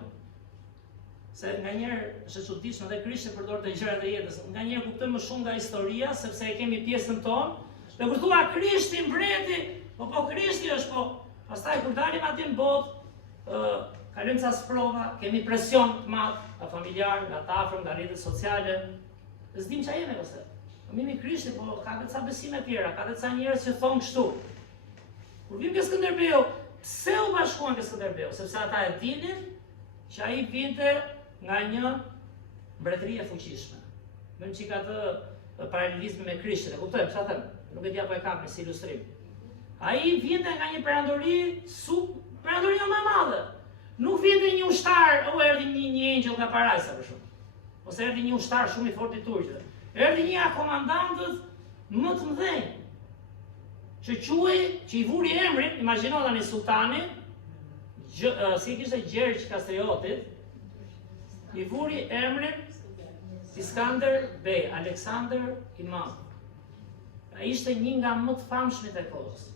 se nganjëherë është e çuditshme dhe Krishti përdor të gjërat e jetës. Nganjëherë kuptojmë më shumë nga historia sepse e kemi pjesën tonë. Dhe kur thua Krishti mbreti, po Krishti është po. Pastaj kur dalim aty në botë, kalojmë ca sprova, kemi presion të madh nga familjar, nga të afërm, nga rrjetet sociale. Ne s'dim çfarë jemi ose. Po mimi Krishti, po ka vetë ca besime tjera, ka vetë ca njerëz që thonë kështu. Kur vim ke Skënderbeu, pse u bashkuan ke Skënderbeu? Sepse ata e dinin që ai vinte nga një mbretëri e fuqishme. Bëjmë çik atë paralelizmin me Krishtin, e kuptojmë çfarë them? Nuk e di apo e kam si ilustrim. Ai vinte nga një perandori perandoria më e madhe. Nuk vinte një ushtar, o erdhi një engjëll nga parajsa për shkak. Ose erdhi një ushtar shumë i fortë i turqëve. Erdhi një nga komandantët më të mëdhenj. Që i vuri emrin, imagjino tani sultani, si kishte Gjergj Kastriotit, i vuri emrin Iskander Bey, Aleksander i Madh. Ai ishte një nga më të famshmit e kohës.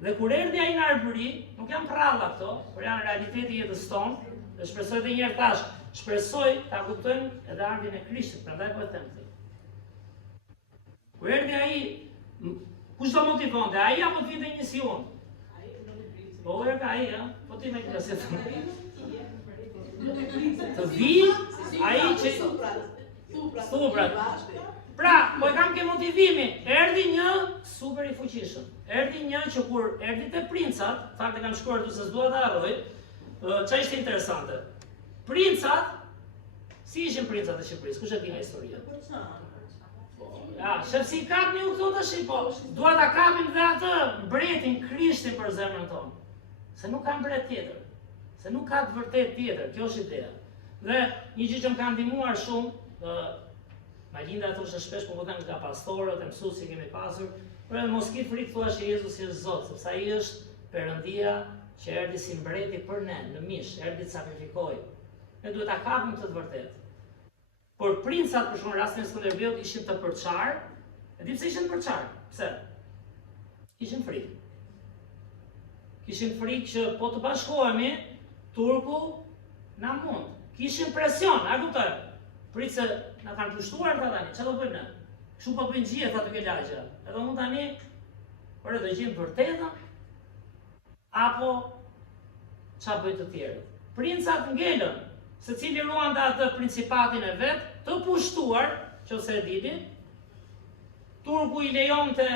Dhe kur erdhi ai në Arbëri, nuk janë pralla këto, por janë realiteti i jetës tonë, dhe shpresoj edhe një herë tash, shpresoj ta kuptojmë edhe ardhin e Krishtit, prandaj po e them këtë. Kur erdhi ai, kush do motivonte? Ai apo të vinte një si unë? Po erdhi ai, po ti me klasë. Të vi ai që suprat. Pra, po e kam ke motivimi, erdhi një super i fuqishëm. Erdhi një që kur erdhi te princat, fakt e kam shkruar këtu se s'dua ta harroj, çfarë ishte interesante. Princat, si ishin princat e Shqipërisë? Kush e di nga historia? Ja, shef si kapni u këto tash, po. Dua ta kapim dhe atë mbretin Krishtin për zemrën tonë. Se nuk ka mbret tjetër. Se nuk ka të vërtet tjetër, kjo është ideja. Dhe një gjë që më ka ndihmuar shumë, Malinda thoshte shpesh, po them nga pastorët, e mësuesit kemi pasur, por edhe mos ki frikë thua që Jezusi është Zot, sepse ai është Perëndia që erdhi si mbreti për ne, në mish, erdhi të sakrifikoi. Ne duhet ta kapim këtë të vërtetë. Por princat, për shembull, rastin e Skënderbeut ishin të përçar. E di pse ishin të përçar? Pse? Kishin frikë. Kishin frikë që po të bashkohemi, turku na mund. Kishin presion, a kuptoj? Prit se na kanë pushtuar ata tani, çfarë do bëjmë ne? Kështu po bëjnë gjithë ata të lagja. Edhe unë tani, por do gjejmë vërtetën apo çfarë bëjnë të tjerët. Princat ngelën, secili ruante atë principatin e vet, të pushtuar, nëse e dini. Turku i lejonte,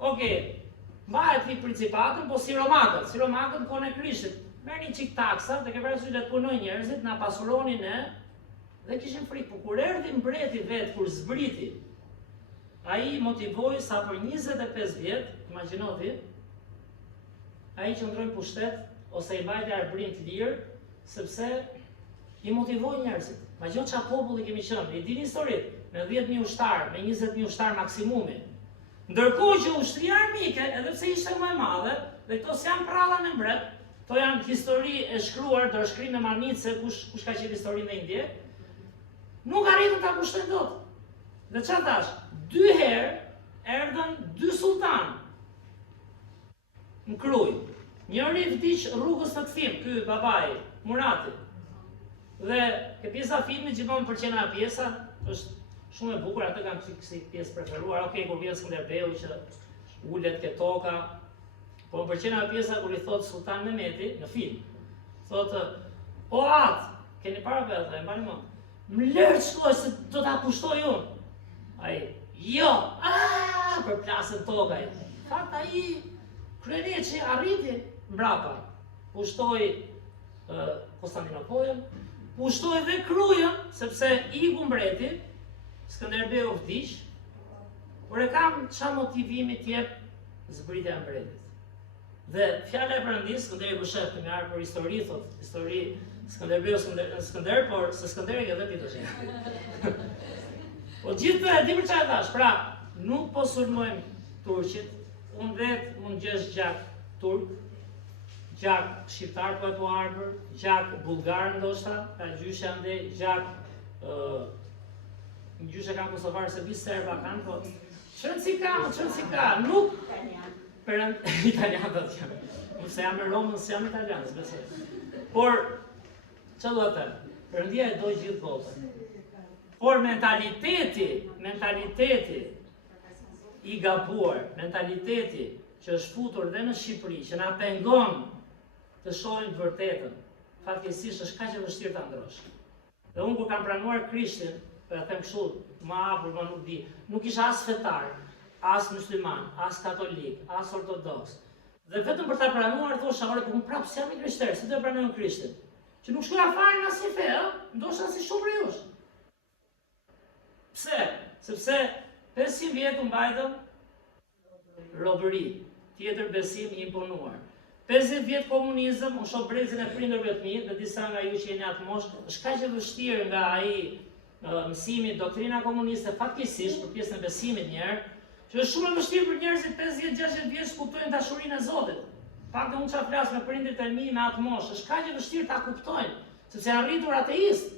mbahet i principatën, po si romakët në kohën e Krishtit. Merrni çik taksa, të ke parasysh që të punojnë njerëzit, na pasuronin ne. Dhe kishin frikë, por kur erdhi mbreti vet, kur zbriti, ai motivoi sa për 25 vjet, imagjino ti, ai qëndroi në pushtet ose i mbajti Arbërin të lirë, sepse i motivoi njerëzit. Imagjino çfarë populli kemi qenë, i dini historitë, me 10.000 ushtar, me 20.000 ushtar maksimumi. Ndërkohë që ushtria armike, edhe pse ishte më e madhe, dhe këto s'janë pralla me mbret, këto janë histori e shkruar, dorëshkrim me Marnice, kush ka qenë historinë e Indje, nuk arritën ta kushtojnë dot. Dhe çfarë thash? 2 herë erdhën 2 sultan në Kruj. Njëri vdiq rrugës të kthim, ky babai, Murati. Dhe ke pjesa e filmit gjithmonë më pëlqen ajo pjesa, është shumë e bukur, atë kam si pjesë preferuar. Kur vjen Skënderbeu që ulet ke toka. Po më pëlqen ajo pjesa kur i thot Sultan Mehmeti në film. Thotë, "O At, keni para vetë, e mbani mend. Më lërë shkoj se do ta pushtoj unë." Ai, "Jo, për plasën tokaj." Fakt ai kryereçi arriti mbrapa. Pushtoi Konstantinopolën, pushtoi dhe Krujën, sepse iku mbreti, Skënderbeu vdiq, por e kam qa motivimi t'jep zbritja e mbretit. Dhe fjala e Perëndisë, Skënderi Bushef të ngarë për histori, thot, histori Skënderbeu Skënder, por se Skënderi edhe ti të shenë. Po gjithë të e di për çfarë thash, pra, nuk po sulmojmë turqit, unë vetë mund gjesh gjak turk, gjak shqiptar po arbër, gjak bulgar ndoshta, ka gjyshe ande, gjak gjyshe kanë kosovarë se bis serba kanë, po çrëndsi ka, nuk italian do të jam. Unë se jam e Romën, se jam italian, s'besoj. Por, që do të them, Perëndia e do gjithë botën. Por mentaliteti i gabuar, mentaliteti që është futur dhe në Shqipëri, që na pengon të shohim të vërtetën, fatkeqësisht është kaq e vështirë ta ndrosh. Dhe unë kur kam pranuar Krishtin, për të them kështu, më hapur, më nuk di, nuk isha as fetar, as musliman, as katolik, as ortodoks. Dhe vetëm për ta pranuar thosha, ore, unë prapë s'jam i krishter, si do pranoj Krishtin? Që nuk shkoja fare në asnjë fe, ndoshta si shumë prej jush. Pse? Sepse 500 vjet u mbajtëm robëri, tjetër besim i imponuar. 50 vjet komunizëm, unë shoh brezin e prindërve të mi, dhe disa nga ju që jeni atë moshë, është kaq e vështirë nga ai mësimi, doktrina komuniste, fatkeqësisht për pjesën e besimit njerë, që është shumë e vështirë për njerëzit 50-60 vjeç kuptojnë dashurinë e Zotit. Pak dhe unë që flas me prindrit e mi me atë moshë, është kaq e vështirë ta kuptojnë, sepse janë rritur ateist.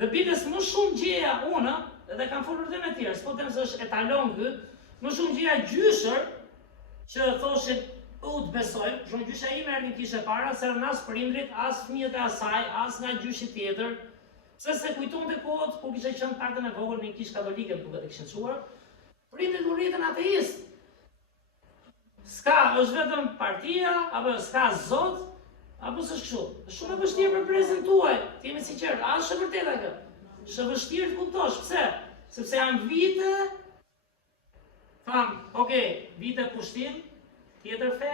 Dhe biles më shumë gjeja unë, edhe kam folur dhe me tjerë, s'po them se është etalon ky, më shumë gjeja gjyshër që thoshin të besojmë, shumë gjysha ime erdhi kishe para, se as prindrit, as fëmijët e asaj, as nga gjyshi tjetër, se kujtonte kohët kur kishe qenë partën e vogël në një kishë katolike, më duket e kishin çuar, prindrit u rritën ateist. S'ka, është vetëm partia, apo s'ka Zot, apo s'është kështu. Është shumë e vështirë për brezin tuaj, të jemi sinqert, a është e vërtetë kjo? Është e vështirë të kuptosh, pse? Sepse janë vite, vite pushtim, tjetër fe,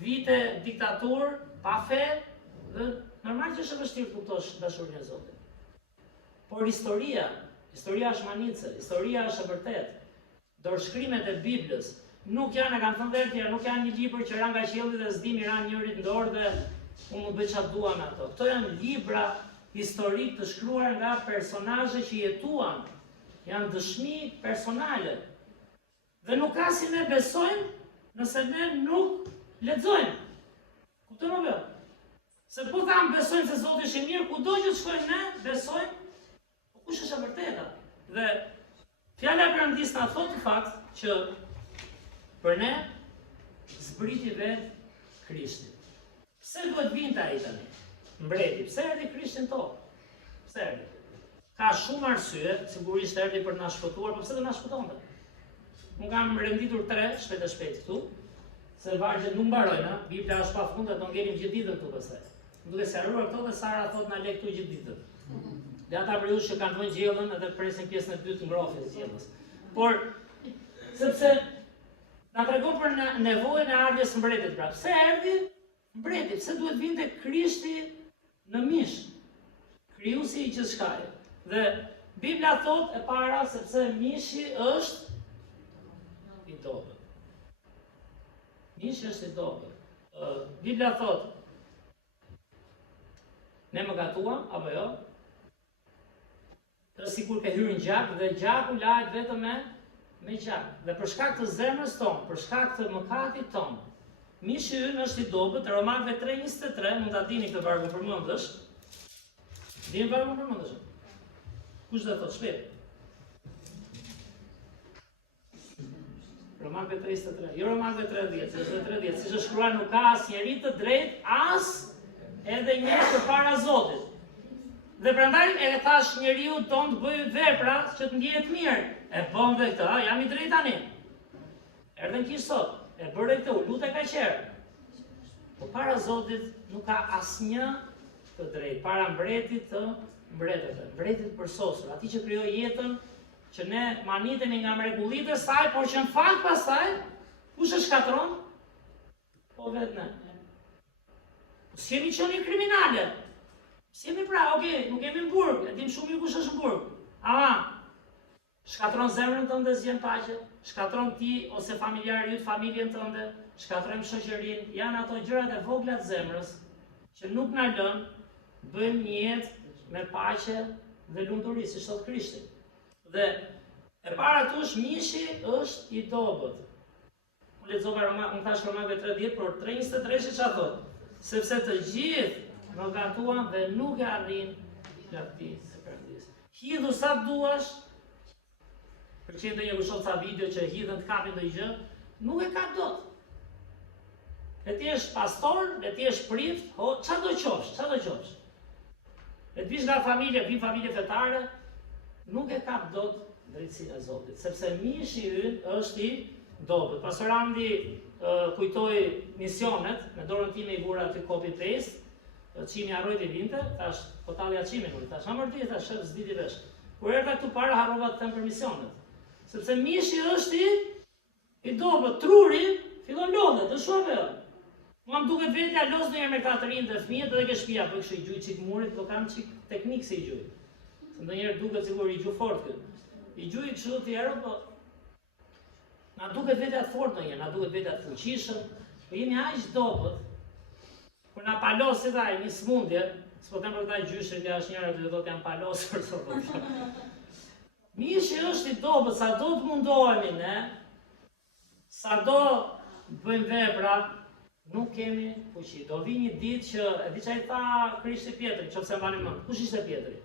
vite diktaturë, pa fe, dhe normal që është e vështirë të kuptosh dashurinë e Zotit. Por historia është manice, historia është e vërtetë. Dorëshkrimet e Biblës nuk janë, e kanë thënë dhe tjerë, nuk janë një libër që ranë nga qielli dhe s'dim i ranë njërit në dorë dhe unë më bëj çfarë dua me ato. Këto janë libra historik të shkruar nga personazhe që jetuan, janë dëshmi personale. Dhe nuk ka si ne besojmë nëse ne nuk lexojmë. Kupton apo? Se po thamë besojmë se Zoti është i mirë, kudo që shkojmë ne, besojmë, po kush është e vërteta? Dhe fjala e Perëndisë na thotë në fakt që për ne zbriti vetë Krishti. Pse duhet vinte ai tani? Mbreti, pse erdhi Krishti në tokë? Pse erdhi? Ka shumë arsye, sigurisht erdhi për na shpëtuar, por pse do na shpëtonte? Unë kam renditur 3 shpejt e shpejt këtu, se vargjet nuk mbarojnë, Bibla është pafundme, do ngelim gjithë ditën këtu pastaj. Duke se harruar këto dhe Sara thot na le këtu gjithë ditën. Dhe ata për ju që kanë vënë gjellën edhe presin pjesën e dytë ngrohjes së gjellës. Por sepse na tregon për nevojën e ardhes së mbretit, pra. Pse erdhi mbreti? Pse duhet vinte Krishti në mish? Krijuesi i gjithçkaje. Dhe Bibla thot e para sepse mishi është i dobët. Mishi është i dobët. Bibla thot ne më gatuam, apo jo? Të sikur ke hyrë në gjak dhe gjaku lahet vetëm me gjak. Dhe për shkak të zemrës tonë, për shkak të mëkatit tonë, mishi ynë është i dobët, Romanëve 3:23, mund ta dini këtë vargun përmendësh. Dini vargun përmendësh? Kush do të thotë shpejt? Romanëve 3:23. Jo Romanëve 3:10, se 3:10, siç është shkruar nuk ka asnjëri të drejtë as edhe një përpara Zotit. Dhe prandaj e thash njeriu don të bëjë vepra që të ndihet mirë. E bën dhe këtë, jam i drejtë tani. Erdhën kish sot, e bëre këtë, u lutë ka qerë. Po para Zotit nuk ka asnjë të drejtë, para mbretit të mbretëve, mbretit përsosur, atij që krijoi jetën, që ne manitemi nga mrekullitë e saj, por që në fakt pastaj kush e shkatron? Po vetë ne. S'jemi qenë kriminale. S'jemi pra, nuk jemi në burg, e dim shumë mirë kush është në burg. Ama, Shkatron zemrën tënde, zgjen paqe, shkatron ti ose familjarë jut, familjen tënde, shkatrojmë shoqërinë, janë ato gjërat e vogla të zemrës që nuk na lën bëjmë një jetë me paqe dhe lumturi, siç thot Krishti. Dhe e para tush mishi është i dobët. Unë lexova unë thash Romanëve 3:10, por 3:23 çfarë thot? Sepse të gjithë më gatuan dhe nuk e arrin lartësinë e Perëndisë. Hidhu sa duash. Për që ndonjë kushon sa video që hidhen të kapin ndonjë gjë, nuk e kap dot. Le ti jesh pastor, le ti jesh prift, çfarë do qofsh. Le të vish nga familje, vin familje fetare, nuk e kap dot drejtsinë e Zotit, sepse mishi ynë është i dobët. Pastor Andi kujtoi misionet, me dorën time i vura aty copy paste, çimi harroi të vinte, thash, po tallja çimin, thash, "Ha mërti, thash, s'diti vesh." Kur erdha këtu para harrova të them për misionet. Sepse mishi është i dobët, truri fillon lodhet, është shumë. Mua më duket vetja los ndonjëherë me këta të rinë dhe fëmijët edhe ke shtëpia, po kështu i gjuj çik murit, po kam çik teknikë si i gjuj. Se ndonjëherë duket sikur i gjuj fort këtu. I gjuj kështu të herë, po na duket vetja të fortë ndonjëherë, na duket vetja të fuqishëm, po jemi aq dobët. Kur na palos si ta një smundje, s'po them për ta gjyshën që asnjëra do të thotë janë palosur sot. Mishi është i dobët, sa do të mundohemi ne, sa do bëjmë vepra, nuk kemi fuqi. Do vi një ditë që, e di çfarë tha Krishti Pjetrit, nëse mbani mend. Kush ishte Pjetri?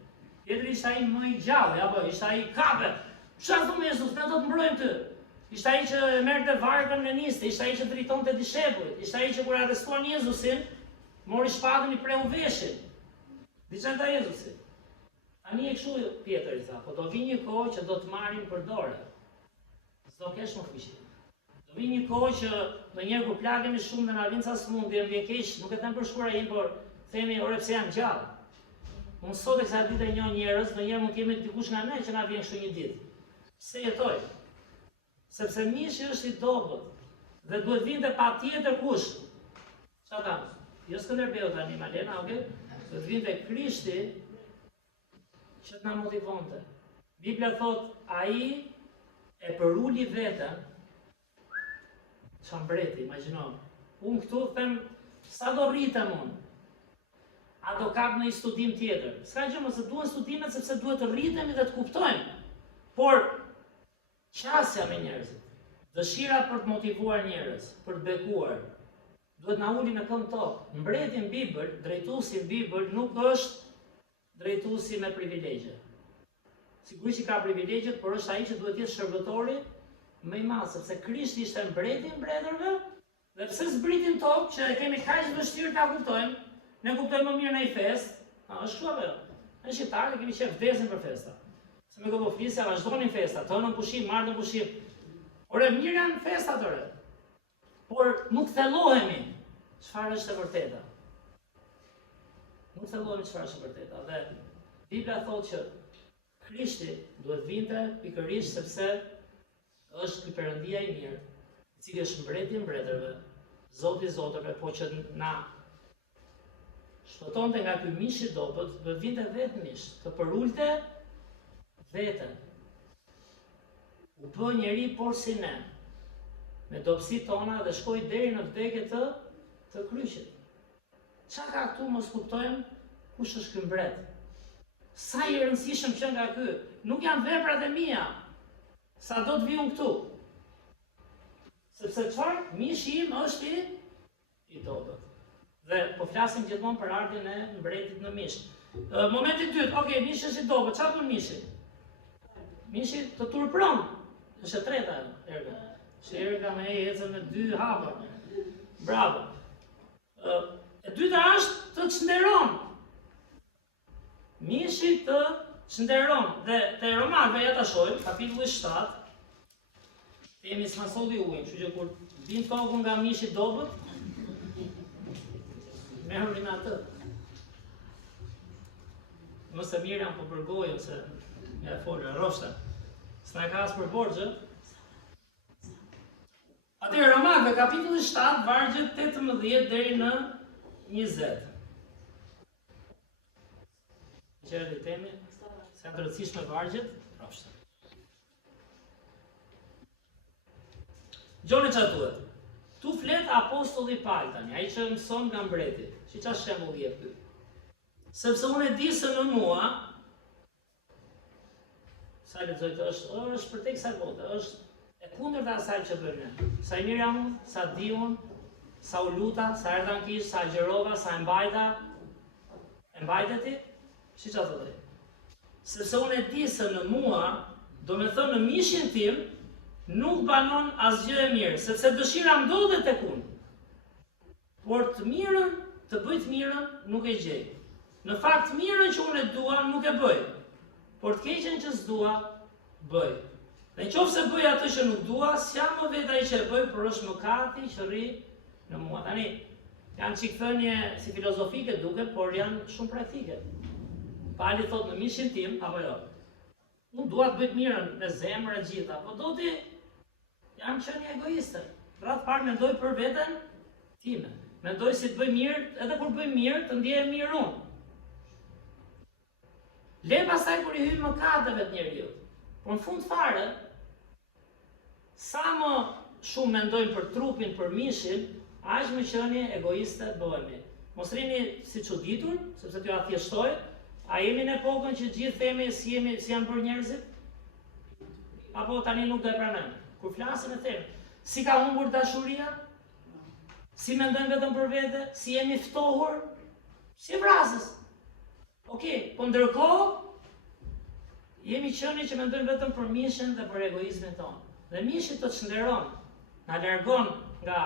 Pjetri ishte ai më i gjallë, apo ishte ai kape. Çfarë thonë Jezus, ne do të mbrojmë ty. Ishte ai që merrte vargun në niste, ishte ai që drejtonte dishepujt, ishte ai që kur arrestuan Jezusin, mori shpatën i preu veshin. Di çfarë tha Jezusi? Tani e kështu Pjetri tha, po do vi një kohë që do të marrin për dorë. S'do kesh më fuqi. Do vi një kohë që ndonjëherë kur plagemi shumë dhe na vjen ca smundje, vjen keq, nuk e them për shkura im, por themi ore pse jam gjallë. Unë sot e kësaj dite njoh njerëz, ndonjëherë mund kemi dikush nga ne që na vjen kështu një ditë. Pse jetoj? Sepse mishi është i dobët dhe duhet vinte patjetër kush? Çfarë tham? Jo Skënderbeu tani, Malena, okay? Duhet vinte Krishti që të na motivonte. Bibla thot, ai e përuli veten. Qa mbreti, imagjino. Unë këtu them, sa do rritem unë? A do kap në i studim tjetër? S'ka gjë më se duhen studimet sepse duhet të rritemi dhe të kuptojmë. Por, qasja me njerëzit, dëshira për të motivuar njerëz, për të bekuar, duhet na uli në këmbë tokë. Mbreti në Bibël, drejtuesi në Bibël, nuk është drejtuesi me privilegje. Sigurisht i ka privilegjet, por është ai që duhet të jetë shërbëtori më i madh, sepse Krishti ishte mbreti i mbretërve, dhe pse zbritin tokë që e kemi kaq vështirë ta kuptojmë, ne kuptojmë më mirë në një festë, është kështu apo jo? Ne shqiptarë kemi qenë vdesin për festa. Se me këto flisja vazhdonin festa, të hënën pushim, martën pushim. Ore, mirë janë festat ore. Por nuk thellohemi çfarë është e vërteta. Nuk thellohemi çfarë është e vërteta. Dhe Bibla thotë që Krishti duhet vinte pikërisht sepse është ky Perëndia i mirë, i cili është mbreti i mbretërve, Zoti i zotëve, po që na shpëtonte nga ky mish i dobët, do vinte vetëmisht, të përulte veten. U bë njeri por si ne, me dobësitë tona dhe shkoi deri në vdekje të kryqit. Çka ka këtu mos kuptojmë kush është ky mbret? Sa i rëndësishëm që nga ky, nuk janë veprat e mia. Sa do të vi unë këtu? Sepse çfarë? Mishi im është i dobët. Dhe po flasim gjithmonë për ardhin e mbretit në mish. Momenti i dytë, okay, mishi është i dobët. Çfarë bën mishi? Mishi të turpron. Është e treta erga. Erga me ecën me 2 hapa. Bravo. E dyta është të çnderon. Mishi të çnderon. Dhe te Romanëve ja ta shohim, kapitulli 7. Themi s'ma solli ujin, kështu që kur vin tokën nga mishi i dobët, merrni me atë. Mos e mirë po përgojën se ja e folë rroshta. S'na ka as për borxhe. Atëherë Romanëve kapitulli 7 vargjet 18 deri në 20. Qërë temi, se janë të rëndësishme vargjet, rroshta. Gjoni çfarë thuhet? Tu flet apostulli Paul tani, ai që mëson nga mbreti. Si çfarë shembull jep ky? Sepse unë e di se në mua, sa lexoj të është për tek sa botë, është e kundërta asaj që bëjmë ne. Sa i mirë jam unë, sa di unë, sa u luta, sa erdha në kishë, sa agjerova, sa e mbajta ti, si që të dhe. Sepse unë e di se në mua, do me thënë në mishin tim, nuk banon asgjë e mirë, sepse dëshira ndodhet tek unë. Por të mirën, të bëj të mirën, nuk e gjej. Në fakt, mirën që unë e dua, nuk e bëj. Por të keqen që s'dua, bëj. Në qoftë se bëj atë që nuk dua, s'jam më vetë ai që e bëj, por është mëkati që rri në mua. Tani, janë çik thënie si filozofike duket, por janë shumë praktike. Pali thot në mishin tim, apo jo? Unë dua të bëj të mirën me zemër e gjitha, po do ti jam qenë egoiste. Rreth parë mendoj për veten time. Mendoj si të bëj mirë, edhe kur bëj mirë, të ndihem mirë unë. Le pastaj kur i hyn mëkateve të njeriu. Por në fund fare, sa më shumë mendojmë për trupin, për mishin, aq më qenie egoiste bëhemi. Mos rini si çuditur, sepse t'ju thjeshtoj, a jemi në epokën që gjithë themi si janë bërë njerëzit? Apo tani nuk do e pranojmë. Kur flasim e themi, si ka humbur dashuria? Si mendojmë vetëm për vete? Si jemi ftohur? Si vrasës? Okej, po ndërkohë jemi qenie që mendojmë vetëm për mishin dhe për egoizmin tonë. Dhe mishi të çnderon, na largon nga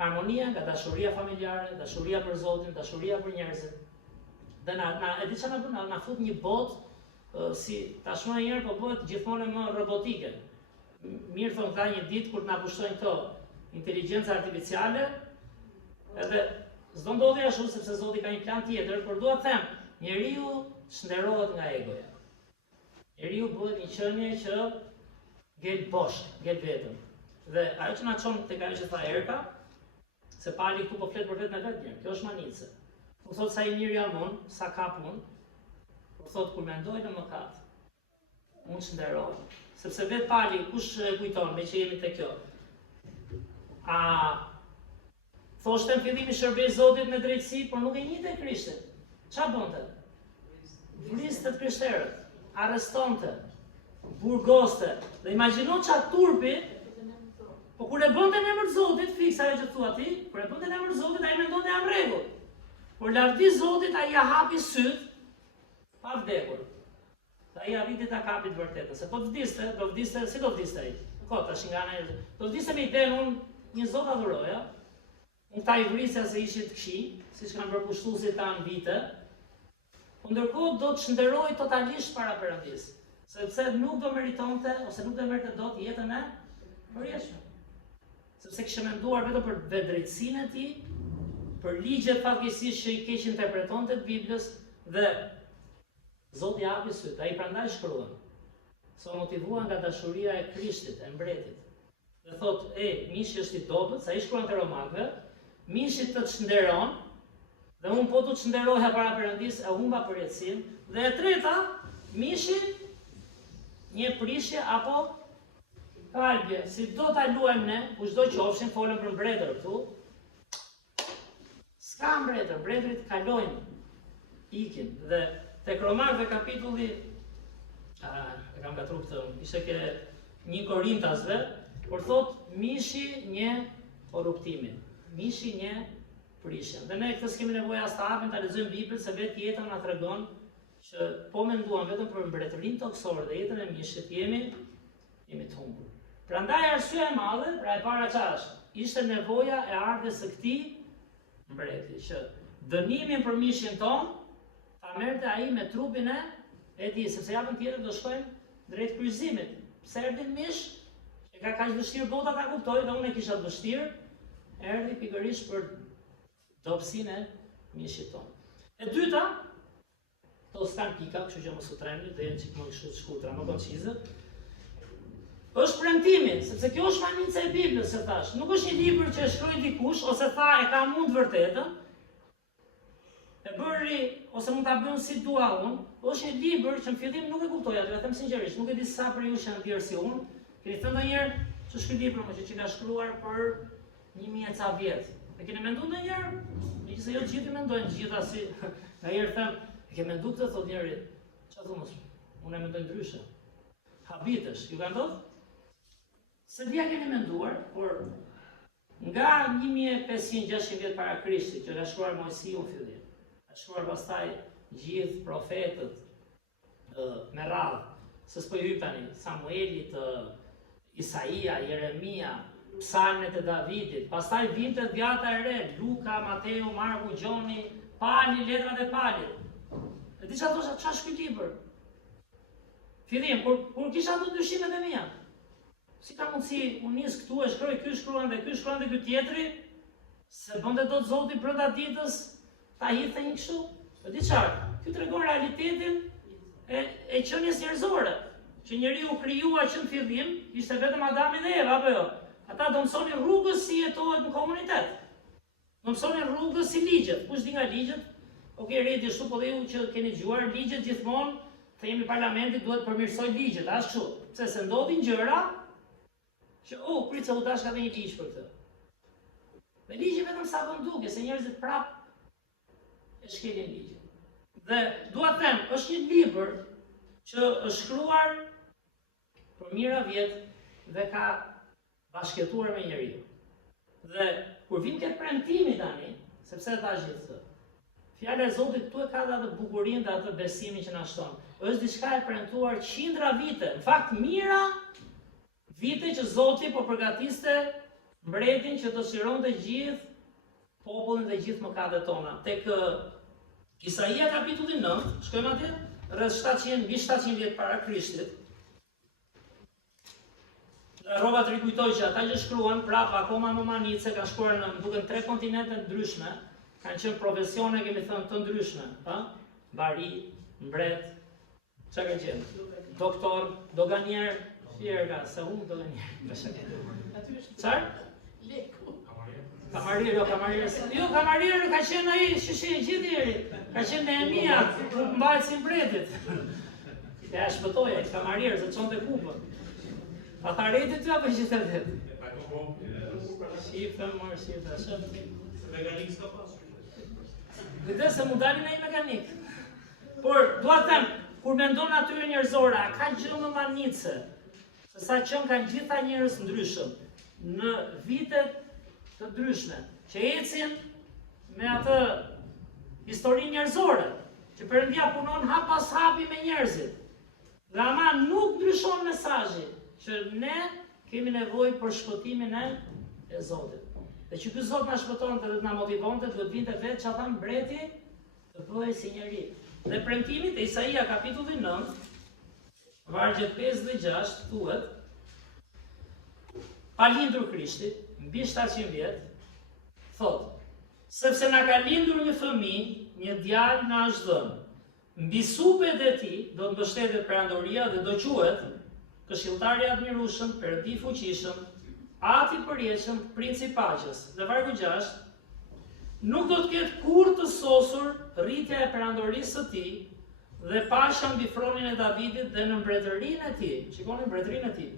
harmonia, nga dashuria familjare, dashuria për Zotin, dashuria për njerëzit. Dhe e di çfarë na bën, na fut një botë si tashmë herë po bëhet gjithmonë më robotike. Mirë thon ka një ditë kur na pushtojnë këto inteligjenca artificiale, edhe s'do ndodhi ashtu sepse Zoti ka një plan tjetër, por dua të them, njeriu çnderohet nga egoja. Njeriu bëhet një qenie që ngel poshtë, ngel vetëm. Dhe ajo që na çon tek ajo që tha Erka, se Pali këtu po flet për vetën e vet mirë. Kjo është manice. Po thot sa i mirë jam unë, sa kap unë. Po thot kur mendoj në mëkat, unë çnderohem. Sepse vet Pali kush e kujton me që jemi te kjo. A thoshte në fillim i shërbej Zotit me drejtësi, por nuk e njihte Krishtin. Ç'a bënte? Vriste të krishterët, arrestonte, burgoste. Dhe imagjino ç'a turpi, po kur e bënte në emër të Zotit, fiksa ajo që thua ti, kur e bënte në emër të Zotit, ai mendonte jam rregull. Por lavdi Zotit ai ja hapi syt pa vdekur. Ai arriti ta kapi të vërtetën, se po vdiste, si do vdiste ai? Ko tash nga ana e do vdiste me idenë unë një Zot adhuroja. Unë ta i vrisja se ishin të këqij, siç kanë bërë pushtuesit tanë vite. Po ndërkohë do të çnderoj totalisht para Perëndis, sepse nuk do meritonte ose nuk do merrte dot jetën e përjetshme. Sepse kishte menduar vetëm për vetëdrejtësinë e tij, për ligjet fatkeqësisht që i keq interpretonte të Biblës dhe Zoti hapi syt, ai prandaj shkruan. Sa motivuar nga dashuria e Krishtit, e mbretit. Dhe thot, mishi është i dobët, sa i shkruan te romakëve, mishi të çnderon, dhe unë po të çnderoja para Perëndis, e humba përjetësinë. Dhe e treta, mishi një prishje apo kalbje, si do ta luajmë ne, kushdo qofshin, folëm për mbretër këtu. S'ka mbretër, mbretërit kalojnë, ikin. Dhe tek Romakëve kapitulli, e kam gatruar këtë, ishte ke 1 Korintasve, por thot mishi një korruptimin, mishi një prishjen. Dhe ne këtë s'kemi nevojë as ta hapim ta lexojmë Biblën, se vetë jeta na tregon që po menduam vetëm për mbretërinë toksore dhe jetën e mishit, jemi të humbur. Prandaj arsyeja e madhe, pra e para çfarë është? Ishte nevoja e ardhes së këtij mbreti, që dënimin për mishin ton ta merrte ai me trupin e tij, sepse javën tjetër do shkojmë drejt kryqëzimit. Pse erdhin mish? E ka kaq vështirë bota ta kuptoj, dhe unë e kisha të vështirë, erdhi pikërisht për dobësinë e mishit ton. E dyta, to s'kan pika, kështu që mos u tremni, do jenë çik më kështu të shkurtra, më koncize. Është premtimi, sepse kjo është manica e Biblës, se thash. Nuk është një libër që e shkroi dikush ose tha e ka mund vërtetën. E bëri ose mund ta bëjmë si dua unë, po është një libër që në fillim nuk e kuptoja, do të them sinqerisht, nuk e di sa për ju që janë tjerë si unë. Keni thënë ndonjëherë Që ky libër më që ka shkruar për 1000 e ca vjet. E keni menduar ndonjëherë? Megjithëse jo të gjithë mendojnë, gjithë si ndonjëherë them, e ke menduar këtë thotë njëri. Çfarë thonë? Unë e mendoj ndryshe. Habitesh, ju ka ndodhur? Se dia keni menduar, por nga 1500-600 vjet para Krishtit, që ka shkruar Mojsiu në fillim, ka shkruar pastaj gjithë profetët me radhë, se s'po hyj tani, Samuelit, Isaia, Jeremia, psalmet e Davidit, pastaj vinte djata e re, Luka, Mateu, Marku, Gjoni, Pali, letrat e Palit. E di çfarë thosha, çfarë është ky libër? Fillim, kur kisha ato dyshimet e mia. Si ka mundësi, unë nis këtu, e shkroj, ky shkruan dhe ky tjetri, se bënte dot Zoti brenda ditës, ta hidhte një kështu. E di çfarë? Ky tregon realitetin e qenies njerëzore. Që njeriu u krijuar që në fillim, ishte vetëm Adami dhe Eva, apo jo? Ata do mësonin rrugës si jetohet në komunitet. Do mësonin rrugës si ligjet. Kush di nga ligjet? Okej, rreti ashtu po dhe ju që keni dëgjuar ligjet gjithmonë, themi parlamenti duhet përmirësoj ligjet, as kështu. Pse se ndodhin gjëra që prit se u dash ka dhe një ligj për këtë. Dhe ligji vetëm sa vën duke, se njerëzit prap e shkelin ligjin. Dhe dua të them, është një libër që është shkruar për mijëra vjet dhe ka bashkëtuar me njeriu. Dhe kur vin këtë premtimi tani, sepse thash gjithë këtë, fjala e Zotit këtu e ka atë bukurinë dhe atë besimin që na shton. Është diçka e premtuar qindra vite, në fakt mijëra vite që Zoti po përgatiste mbretin që të çlironte gjithë popullin dhe gjithë mëkatet tona. Tek Isaia kapitulli 9, shkojmë atje, rreth mbi 700 vjet para Krishtit. Rrova të rikujtoj që ata që shkruan, prapë akoma në Manice, kanë shkruar në duken 3 kontinente ndryshme, kanë qenë profesione, kemi thënë, të ndryshme, bari, mbret, çka kanë qenë? Doktor, doganier, fjerga, se unë doganier. Çfarë? Leku. Kamarier, kamarier ka qenë ai, shishi e gjithë deri. Ka qenë Nehemia, mbajtësi i mbretit. Ja shpëtoja, kamarier, se çonte kupën. A tha rejtë ty apo gjithë të vetë? Shifë, mërë, shifë, shifë. Mekanik s'ka pasur. Dhe se mu dalin e i mekanik. Por, dua të them, kur mendon atyre njerëzore, a ka gjë në Manice, se sa qënë kanë gjitha njerëz ndryshëm, në vitet të ndryshme, që ecin me atë histori njerëzore, që Perëndia punon hap pas hapi me njerëzit. Dhe ama nuk ndryshon mesazhi, që ne kemi nevojë për shpëtimin e Zotit. Dhe që ky Zot na shpëtonte dhe na motivonte, duhet vinte vetë çfarë tha mbreti, të bëhej si njeri. Dhe premtimi te Isaia kapitulli 9, vargjet 5 dhe 6 thuhet: Pa lindur Krishti, mbi 700 vjet, thot: Sepse na ka lindur një fëmijë, një djalë na është dhënë. Mbi supet e tij do të mbështetet perandoria dhe do quhet Këshilltari i admirueshëm, Perëndi i fuqishëm, Ati i përjetshëm, Princi i paqes. Dhe vargu 6, nuk do të ketë kurrë të sosur rritja e perandorisë së tij dhe paqja mbi fronin e Davidit dhe në mbretërinë e tij. Shikoni mbretërinë e tij.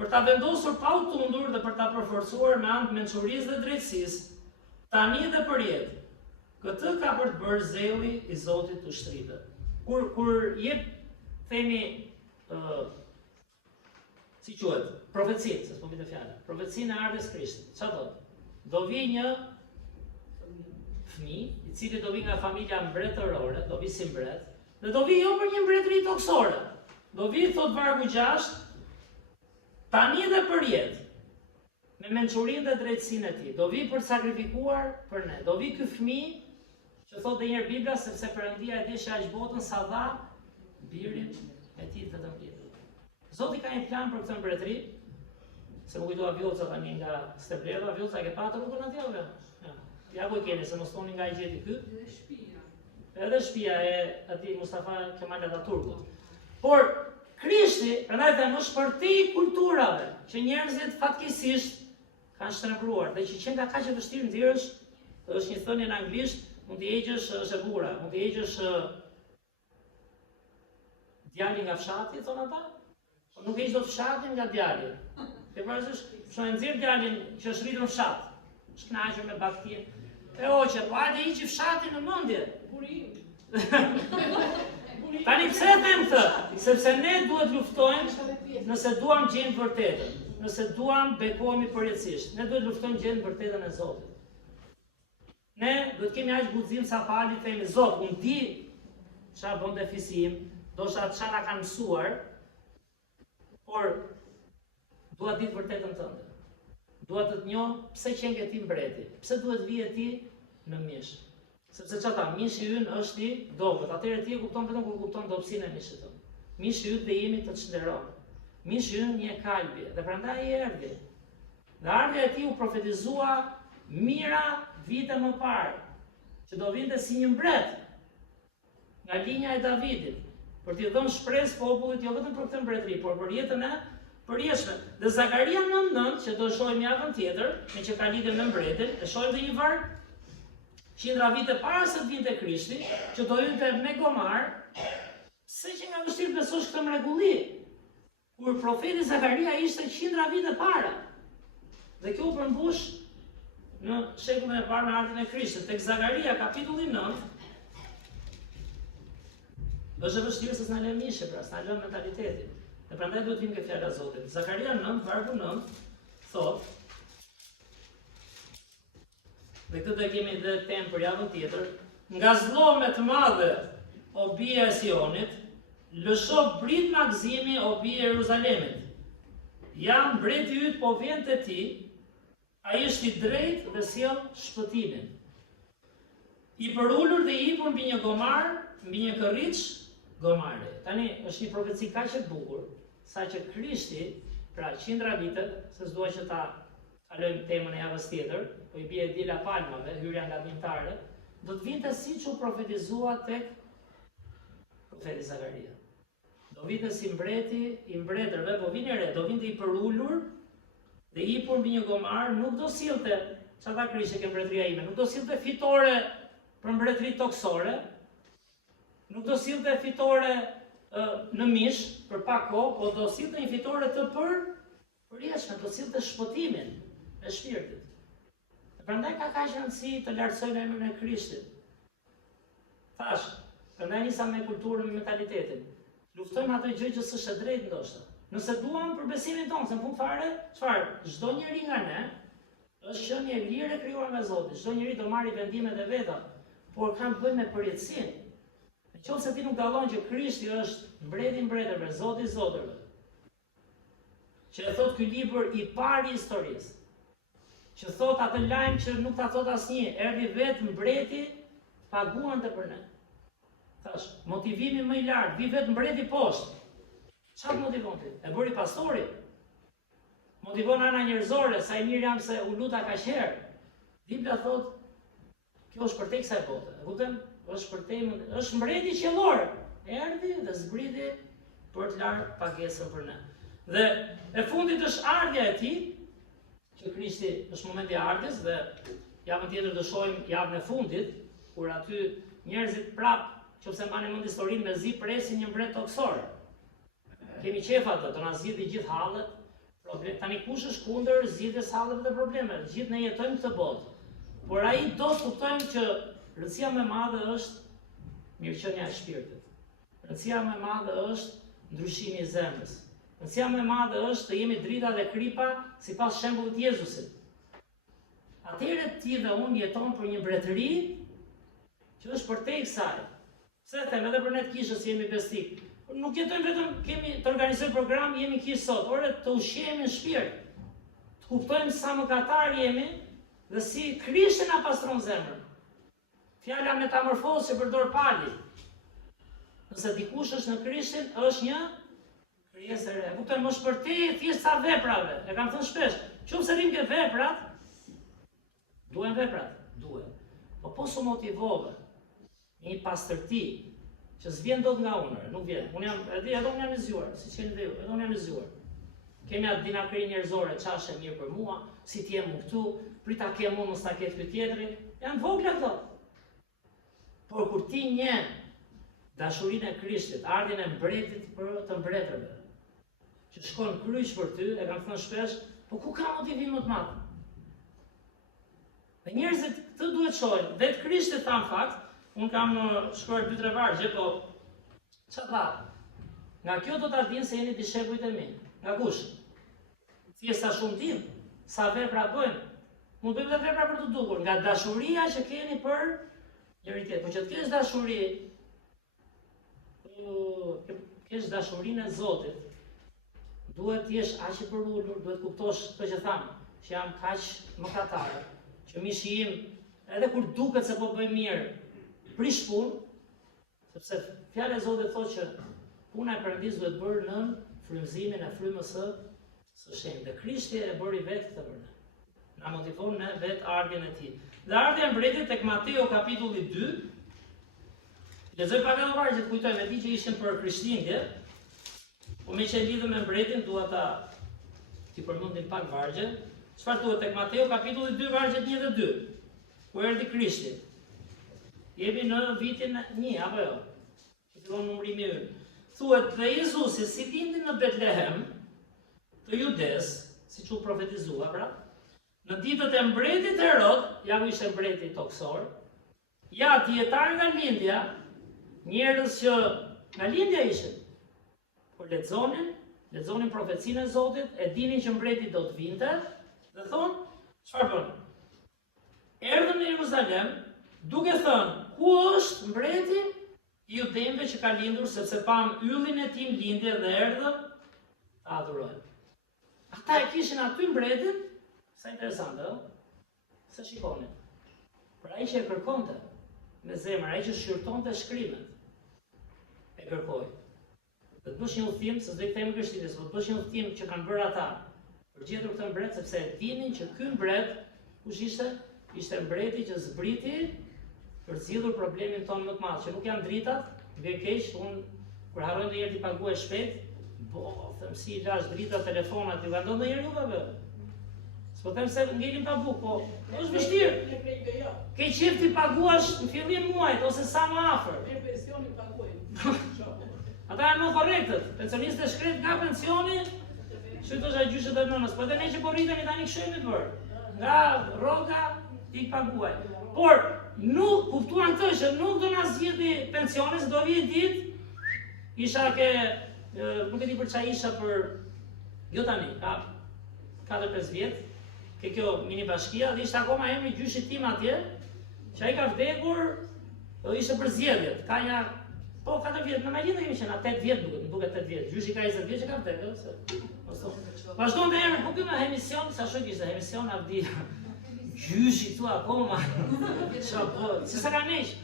Për ta vendosur pa u tundur dhe për ta përforcuar me anë të mençurisë dhe drejtësisë, tani dhe përjetë. Këtë ka për të bërë zelli i Zotit të ushtritët. Kur jep themi si quhet, profecinë, se s'po vite fjala. Profecinë e ardhes Krishtit. Çfarë do? Do vi një fëmijë, i cili do vi nga familja mbretërore, do vi si mbret, dhe do vi jo për një mbretëri toksore. Do vi, thot vargu 6, tani dhe përjetë, me mençurinë dhe drejtësinë e tij. Do vi për të sakrifikuar për ne. Do vi ky fëmijë, që thot dhe njerë Biblia, sepse Perëndia e di që aq botën sa dha birin e tij të vetëm. Zoti ka një plan për këtë mbretëri, se më kujtoa Vjoca tani nga Steblerva, Vjoca e ke patur rrugën atje apo? Ja ku e keni, se mos thoni nga i gjeti ky. Dhe shtëpia. Edhe shtëpia e atij Mustafa Kemal Atatürkut. Por Krishti, prandaj them, është përti i kulturave që njerëzit fatkeqësisht kanë shtrembruar dhe që qen nga kaq e vështirë nxjerrësh, është një thënie në anglisht, mund t'i heqësh është e bura, mund t'i heqësh djalin nga fshati, thonë ata. Po nuk heq dot fshatin nga djali. Ke parasysh, shumë nxjerr djalin që është rritur në fshat, është kënaqur me baktin. E hoqe, po hajde hiqi fshatin në mendje. Tani pse e them këtë? Sepse ne duhet luftojmë nëse duam gjendë vërtetën, nëse duam bekohemi përjetësisht. Ne duhet luftojmë gjendë vërtetën e Zotit. Ne duhet kemi aq guxim sa pali themi Zot, unë di çfarë bën defisim, ndoshta çfarë na kanë mësuar, por dua ditë vërtetën tënde. Dua të të njoh pse qen ke ti mbreti, pse duhet vije ti në mish. Sepse çata, mishi ynë është i dobët, atëherë ti e kupton vetëm kur kupton dobësinë e mishit tënd. Mishi ynë dhe jemi të çnderon. Mishi ynë një kalbi, dhe prandaj i erdhi. Dhe ardha e tij u profetizua mira vite më parë, që do vinte si një mbret nga linja e Davidit, për t'i dhënë shpresë popullit jo vetëm për këtë mbretëri, por për jetën e përjetshme. Dhe Zakaria 9:9, që do shohim javën tjetër, me që ka lidhje me mbretin, e shohim dhe një varg qindra vite para se të vinte Krishti, që do hynte me Gomar, se që nga vështirë besosh këtë mrekulli, kur profeti Zakaria ishte qindra vite para. Dhe kjo u përmbush në shekullin e parë me ardhin e Krishtit. Tek Zakaria kapitulli 9, është e vështirë se s'na lë mishe, pra s'na lë mentalitetin. Dhe prandaj duhet vim ke fjala e Zotit. Zakaria 9, vargu 9, thotë, dhe këtë do kemi dhe temë për javën tjetër, nga zllome të madhe o bie e Sionit, lësho brit magzimi o bie e Jeruzalemit. Jam mbreti yt po vjen te ti, ai është i drejtë dhe sjell shpëtimin. I përulur dhe i hipur mbi një gomar, mbi një kërriç gomare. Tani është një profeci kaq e bukur, saqë Krishti, pra qindra vite, se s'dua që ta kalojmë temën e javës tjetër, po i bie djela palmave, hyrja nga dhimtare, do të vinte siç u profetizua tek profeti Zakaria. Do vinte si mbreti i mbretërve, po vini re, do vinte i përulur dhe i hipur mbi një gomar, nuk do sillte, çata Krishti ke mbretëria ime, nuk do sillte fitore për mbretëri toksore, nuk do sillte fitore në mish për pak kohë, po do sillte një fitore të përjetshme, do sillte shpëtimin e shpirtit. Prandaj ka kaq rëndësi të lartësojmë emrin e Krishtit. Thash, prandaj nisa me kulturën, me mentalitetin. Luftojmë ato gjë që s'është e drejtë ndoshta. Nëse duam për besimin tonë, se në fund fare, çfarë? Çdo njeri nga ne është qenie e lirë e krijuar nga Zoti. Çdo njeri do marrë vendimet e veta, por kanë të bëjnë me përjetësinë. Nëse ti nuk dallon që Krishti është mbreti i mbretërve, Zoti i zotërve, që e thot ky libër i parë i historisë, që thot atë lajm që nuk ta thot asnjë, erdhi vetë mbreti, paguante për ne. Thash, motivimi më i lartë, vi vetë mbreti poshtë. Çfarë motivon ti? E bëri pastori. Motivon ana njerëzore, sa i mirë jam se u luta kaq herë. Bibla thot, kjo është për te kësaj bote. E kupton? Është për te, është mbreti qiellor. Erdhi dhe zbriti për të larë pagesën për ne. Dhe e fundit është ardhja e tij, që Krishti është momenti i ardhes dhe javën tjetër do shohim javën e fundit, kur aty njerëzit prap, nëse mbani mend historinë, me zi presin një mbret toksor. Kemi qef atë, do na zgjidhë gjithë hallet, problem. Tani kush është kundër zgjidhjes halleve dhe problemeve? Gjithë ne jetojmë këtë botë. Por ai do të kuptojmë që rëndësia më e madhe është mirëqenia e shpirtit. Rëndësia më e madhe është ndryshimi i zemrës. Rëndësia më e madhe është të jemi drita dhe kripa sipas shembullit të Jezusit. Atëherë ti dhe unë jeton për një mbretëri që është përtej kësaj. Pse them edhe për ne të kishës jemi besnik. Nuk jetojmë vetëm kemi të organizojmë program, jemi kishë sot, ore të ushqehemi në shpirt. Të kuptojmë sa mëkatar jemi dhe si Krishti na pastron zemrën. Fjala metamorfozë që përdor Pali. Nëse dikush është në Krishtin, është një krijesë e re. Kuptojmë, është përtej thjesht sa veprave. E kam thënë shpesh, qoftë se rrim ke veprat, duhen veprat, duhen. Po su motivove një pastërti që s'vjen dot nga unë, nuk vjen. Unë jam, edhe unë jam i zgjuar, siç jeni dhe ju, edhe unë jam i zgjuar. Kemi atë dinakri njerëzore, çfarë mirë për mua, si ti jam këtu, prita kem unë, mos ta ketë ky tjetri. Janë vogla këto. Por kur ti njeh dashurinë e Krishtit, ardhin e mbretit për të mbretërve, që shkon kryq për ty, e kam thënë shpesh, po ku ka motivim më të madh? Dhe njerëzit këtë duhet shohin, vetë Krishti tha në fakt, unë kam shkruar 2-3 vargje, po çfarë tha? Nga kjo do ta dinë se jeni dishepujt e mi. Nga kush? Thjeshta shumëtim, sa vepra bëjmë. Mund bëjmë dhe vepra për të dukur, nga dashuria që keni për njëri tjetrin. Po që të kesh dashuri, kesh dashurinë e Zotit, duhet të jesh aq i përullur, duhet kuptosh këtë që thamë, që jam kaq mëkatar, që mishi im, edhe kur duket se po bëj mirë, prish punë, sepse fjala e Zotit thotë që puna e Perëndisë duhet bërë në frymëzimin e frymës së shenjtë. Dhe Krishti e bëri vetë këtë për ne. Na motivon në vetë ardhjen e tij. Dhe ardhja e mbretit tek Mateu kapitulli 2. Lexoj pak edhe vargje të kujtoj me ti që ishin për Krishtlindje. Po me që e lidhëm me mbretin, dua ta t'i përmendim pak vargje. Çfarë thuhet tek Mateu kapitulli 2 vargjet 1 dhe 2? Ku erdhi Krishti? Jemi në vitin 1 apo jo? Që fillon numërimi ynë. Thuhet dhe Jezusi si lindi në Betlehem të Judes, siç u profetizua pra, në ditët e mbretit Herod, ja ku ishte mbreti toksor, ja dietar nga lindja, njerëz që nga lindja ishin, por lexonin profecinë e Zotit, e dinin që mbreti do të vinte, dhe thonë, çfarë bën? Erdhën në Jeruzalem, duke thënë, ku është mbreti i judejve që ka lindur, sepse pam yllin e tim lindje dhe erdhën ta adhurojnë. Ata e kishin aty mbretin, sa interesante, se shikonin. Për ai që e kërkonte me zemër, ai që shqyrtonte shkrimet, e kërkoi. Dhe të bësh një udhtim, se s'do i kthejmë Krishtinës, po të bësh një udhtim që kanë bërë ata për gjetur këtë mbret, sepse e dinin që ky mbret, kush ishte? Ishte mbreti që zbriti për zgjidhur problemin tonë më të madh, që nuk janë dritat, vjen keq, unë kur harroj ndonjëherë t'i paguaj shpejt, them si i lash drita telefonat, ju ka ndodhur ndonjëherë juve? S'po them se ngelim pa bukë, po është vështirë. Ke qef t'i paguash në fillim muajit ose sa më afër. Me pensioni paguajnë. Ata janë më korrektët. Pensionistët shkret nga pensioni, shqytosh ai gjyshet e nënës, po edhe ne që po rritemi tani këshemi të bërë. Nga rroga i paguaj. Por nuk kuptuan këtë që nuk do na zgjidhni pensionin, se do vijë ditë, isha ke nuk e di për çfarë isha për jo tani, ka 4-5 vjet, ke kjo mini bashkia dhe ishte akoma emri i gjyshit tim atje, që ai ka vdekur, ishte për zgjedhjet. Ka një po 4 vjet, në Malinë kemi qenë 8 vjet, nuk duket 8 vjet. Gjyshi ka 20 vjet që ka vdekur, se vazhdon të emri, po ky me emision, sa shoq ishte emision Avdia. Gjyshi tu akoma. Çfarë? Si sa ka nesh?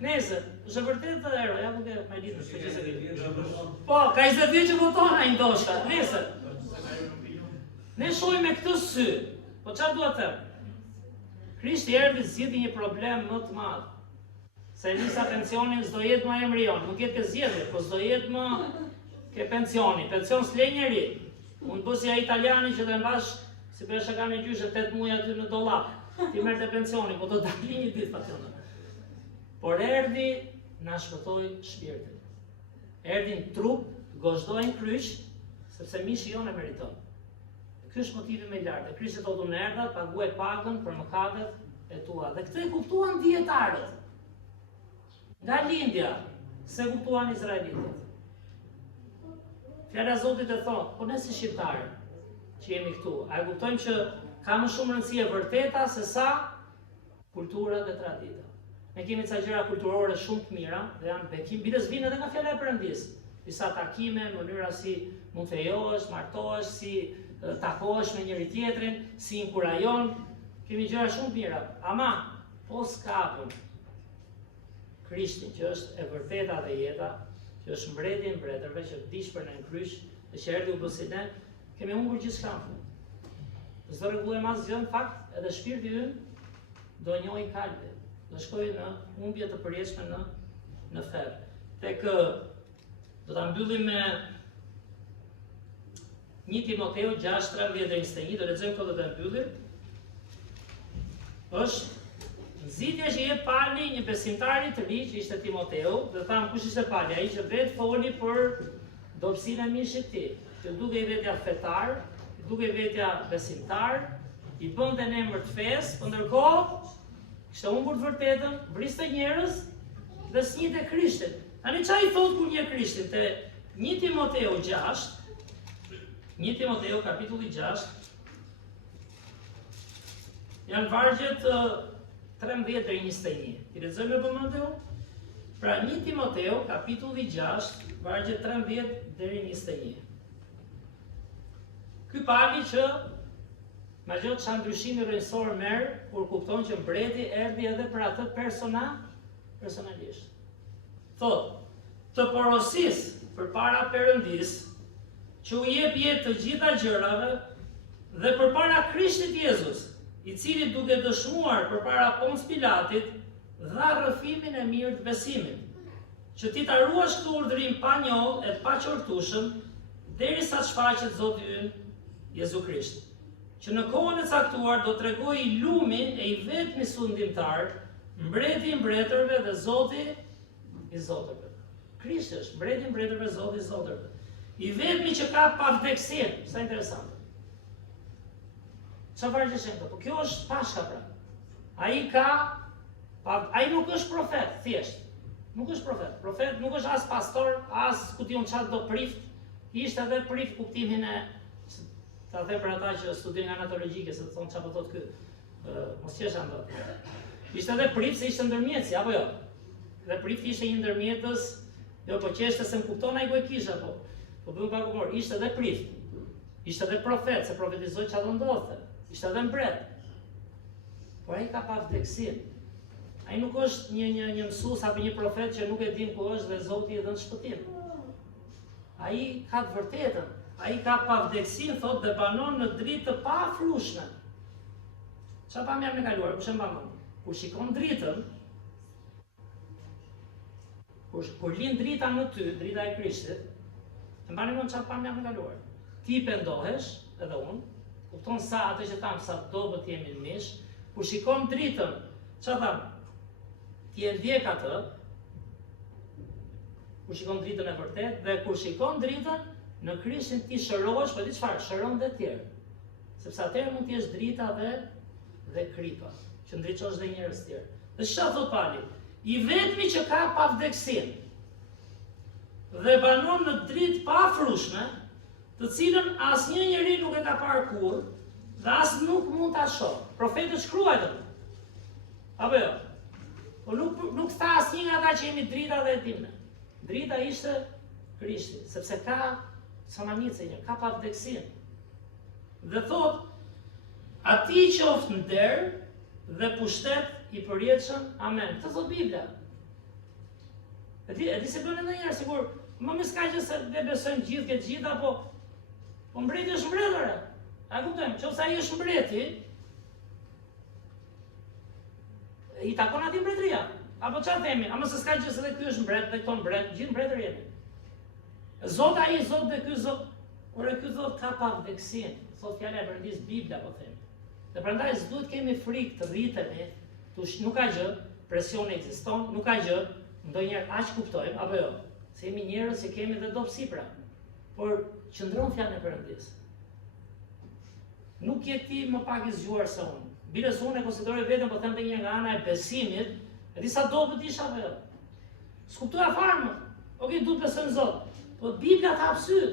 Nëse, është vërtet të ero, ja nuk e Malinë, s'po që se ke. Po, ka 20 vjet që voton ai ndoshta. Nëse. Ne shohim me këtë sy. Po çfarë dua të them? Krishti erdhi zgjidhi një problem më të madh. Se lista pensionin s'do jetë më emrion, nuk jetë ke zgjedhje, po s'do jetë më ke pensioni. Pension s'le njeri. Unë bësi ai italiani që të mbash si pesha ka në gjyshe 8 muaj aty në dollap. Ti merrte pensioni, po do të dalin një ditë pensioni. Por erdhi na shpëtoi shpirtin. Erdhi në trup, gozhdoi në kryq, sepse mishi jonë e meriton. Ky është motivi më i lartë. Krishti thotë unë erdha të paguaj pagën për mëkatet e tua. Dhe këtë e kuptuan dietarët. Nga lindja, se kuptuan izraelitët. Fjala e Zotit e thotë, po ne si shqiptarë që jemi këtu, a e kuptojmë që ka më shumë rëndësi e vërteta se sa kultura dhe tradita. Ne kemi ca gjëra kulturore shumë të mira dhe janë bekim, bides vinë edhe nga fjala e Perëndisë. Disa takime, mënyra si mund të fejohesh, martohesh, si takohesh me njëri tjetrin, si inkurajon, kemi gjëra shumë të mira. Ama, po s'kapëm Krishtin, që është e vërteta dhe jeta, që është mbreti i mbretërve, që vdiq për ne në kryq, dhe që erdhi u bë si ne, kemi humbur gjithçka në fund. S'do rregullojmë asgjë, në fakt, edhe shpirti ynë do njohë kalbi, do shkojë në humbje të përjetshme në ferr. Tek do ta mbyllim me 1 Timoteu 6:13-21, do lexojmë këto dhe ta mbyllim. Është nxitja që jep Pali një besimtari të ri që ishte Timoteu, dhe tham kush ishte Pali, ai që vetë foli për dobësinë e mishit të tij. që duke i vetja fetar, duke i vetja besimtar, i bënte në emër të fesë, por ndërkohë kishte humbur të vërtetën, vriste njerëz dhe s'njihte Krishtin. Tani çfarë i thot kur njeh Krishtin? Te 1 Timoteu 6, 1 Timoteu kapitulli 6, janë vargjet 13 deri 21. Ti lexojmë me vëmendje? Pra 1 Timoteu kapitulli 6, vargjet 13 deri 21. Ky pali që ma gjot çan ndryshimi rrënjësor merr kur kupton që mbreti erdhi edhe për atë personalisht. Thot, të porosis përpara Perëndis, që u jep jetë të gjitha gjërave dhe përpara Krishtit Jezus, i cili duke dëshmuar përpara Pons Pilatit, dha rrëfimin e mirë të besimit, që ti ta ruash këtë urdhrim pa njoll e pa qortushëm, derisa të shfaqet Zoti ynë Jezu Krisht, që në kohën e caktuar do t'rregojë lumin e i vetmi sundimtar, mbreti i mbretërve dhe Zoti i zotërve. Krishti është mbreti i mbretërve, Zoti i zotërve. I vetmi që ka pavdeksin, sa interesante. Çfarë vargjesh këtu? Po kjo është pashka pra. Ai nuk është profet, thjesht. Nuk është profet. Profet nuk është as pastor, as ku diun çfarë do prift. Ishte edhe prift kuptimin e ta them për ata që studiojnë anatologjike, se të thonë çfarë po thotë ky. Mos qesh andot. Ishte edhe prift se ishte ndërmjetësi, apo jo? Dhe prift ishte një ndërmjetës, jo po qeshte se më kupton ai ku e kisha po. Po bëu pak humor, ishte edhe prift. Ishte edhe profet, se profetizoi çfarë do ndodhte. Ishte edhe mbret. Por ai ka pavdeksin. Ai nuk është një mësues apo një profet që nuk e din ku është dhe Zoti i dhën shpëtim. Ai ka të vërtetën. Ai ka pavdeksin, thot, dhe banon në dritë të paafrueshme. Çfarë pam jam në kaluar, kush e mban? Kur shikon dritën, kur lind drita në ty, drita e Krishtit, e mbani mend çfarë pam jam në kaluar. Ti pendohesh, edhe unë, kupton sa atë që tham, sa dobët jemi në mish, kur shikon dritën, çfarë tham? Ti e ndjek atë, kur shikon dritën e vërtet, dhe kur shikon dritën, në Krishtin ti shërohesh, po di çfarë, shëron dhe të tjerë. Sepse atëherë mund të jesh drita dhe kripa, që ndriçosh dhe njerëz të tjerë. Dhe çfarë thot Pali? I vetmi që ka pavdeksin dhe banon në dritë paafrueshme, të cilën asnjë njeri nuk e ka parë kurrë dhe as nuk mund ta shohë. Profetët shkruajtën. Apo jo? Po nuk tha asnjë nga ata që jemi drita dhe e dimë. Drita ishte Krishti, sepse ka samanice një, ka pavdeksin. Dhe thot, ati qoftë nder dhe pushtet i përjetshëm, amen. Këtë thot Biblia. E di se bënë ndonjëherë, sigur, më s'ka që se ne besojmë gjithë këtë gjitha, po mbreti është mbretëre. A kuptojmë, qoftë ai është mbreti, i takon atij mbretëria. Apo çfarë themi? A mos s'ka që se dhe ky është mbret, dhe këto mbret, gjithë mbretër jemi. Zot ai Zot dhe ky Zot, ore ky Zot ka pavdeksin, thot fjala e Perëndis Bibla po themi. Dhe prandaj s'duhet kemi frikë të rritemi, nuk ka gjë, presioni ekziston, nuk ka gjë, ndonjëherë aq kuptojmë apo jo. Se jemi njerëz që kemi dhe dobësi pra. Por qëndron fjala e Perëndis. Nuk je ti më pak i zgjuar se unë. Bile se unë e konsideroj veten po them një nga ana e besimit, e di sa dobët isha apo jo. S'kuptoja fare më. Okej, duhet besoj në Zot. Po Bibla ka hapësyrë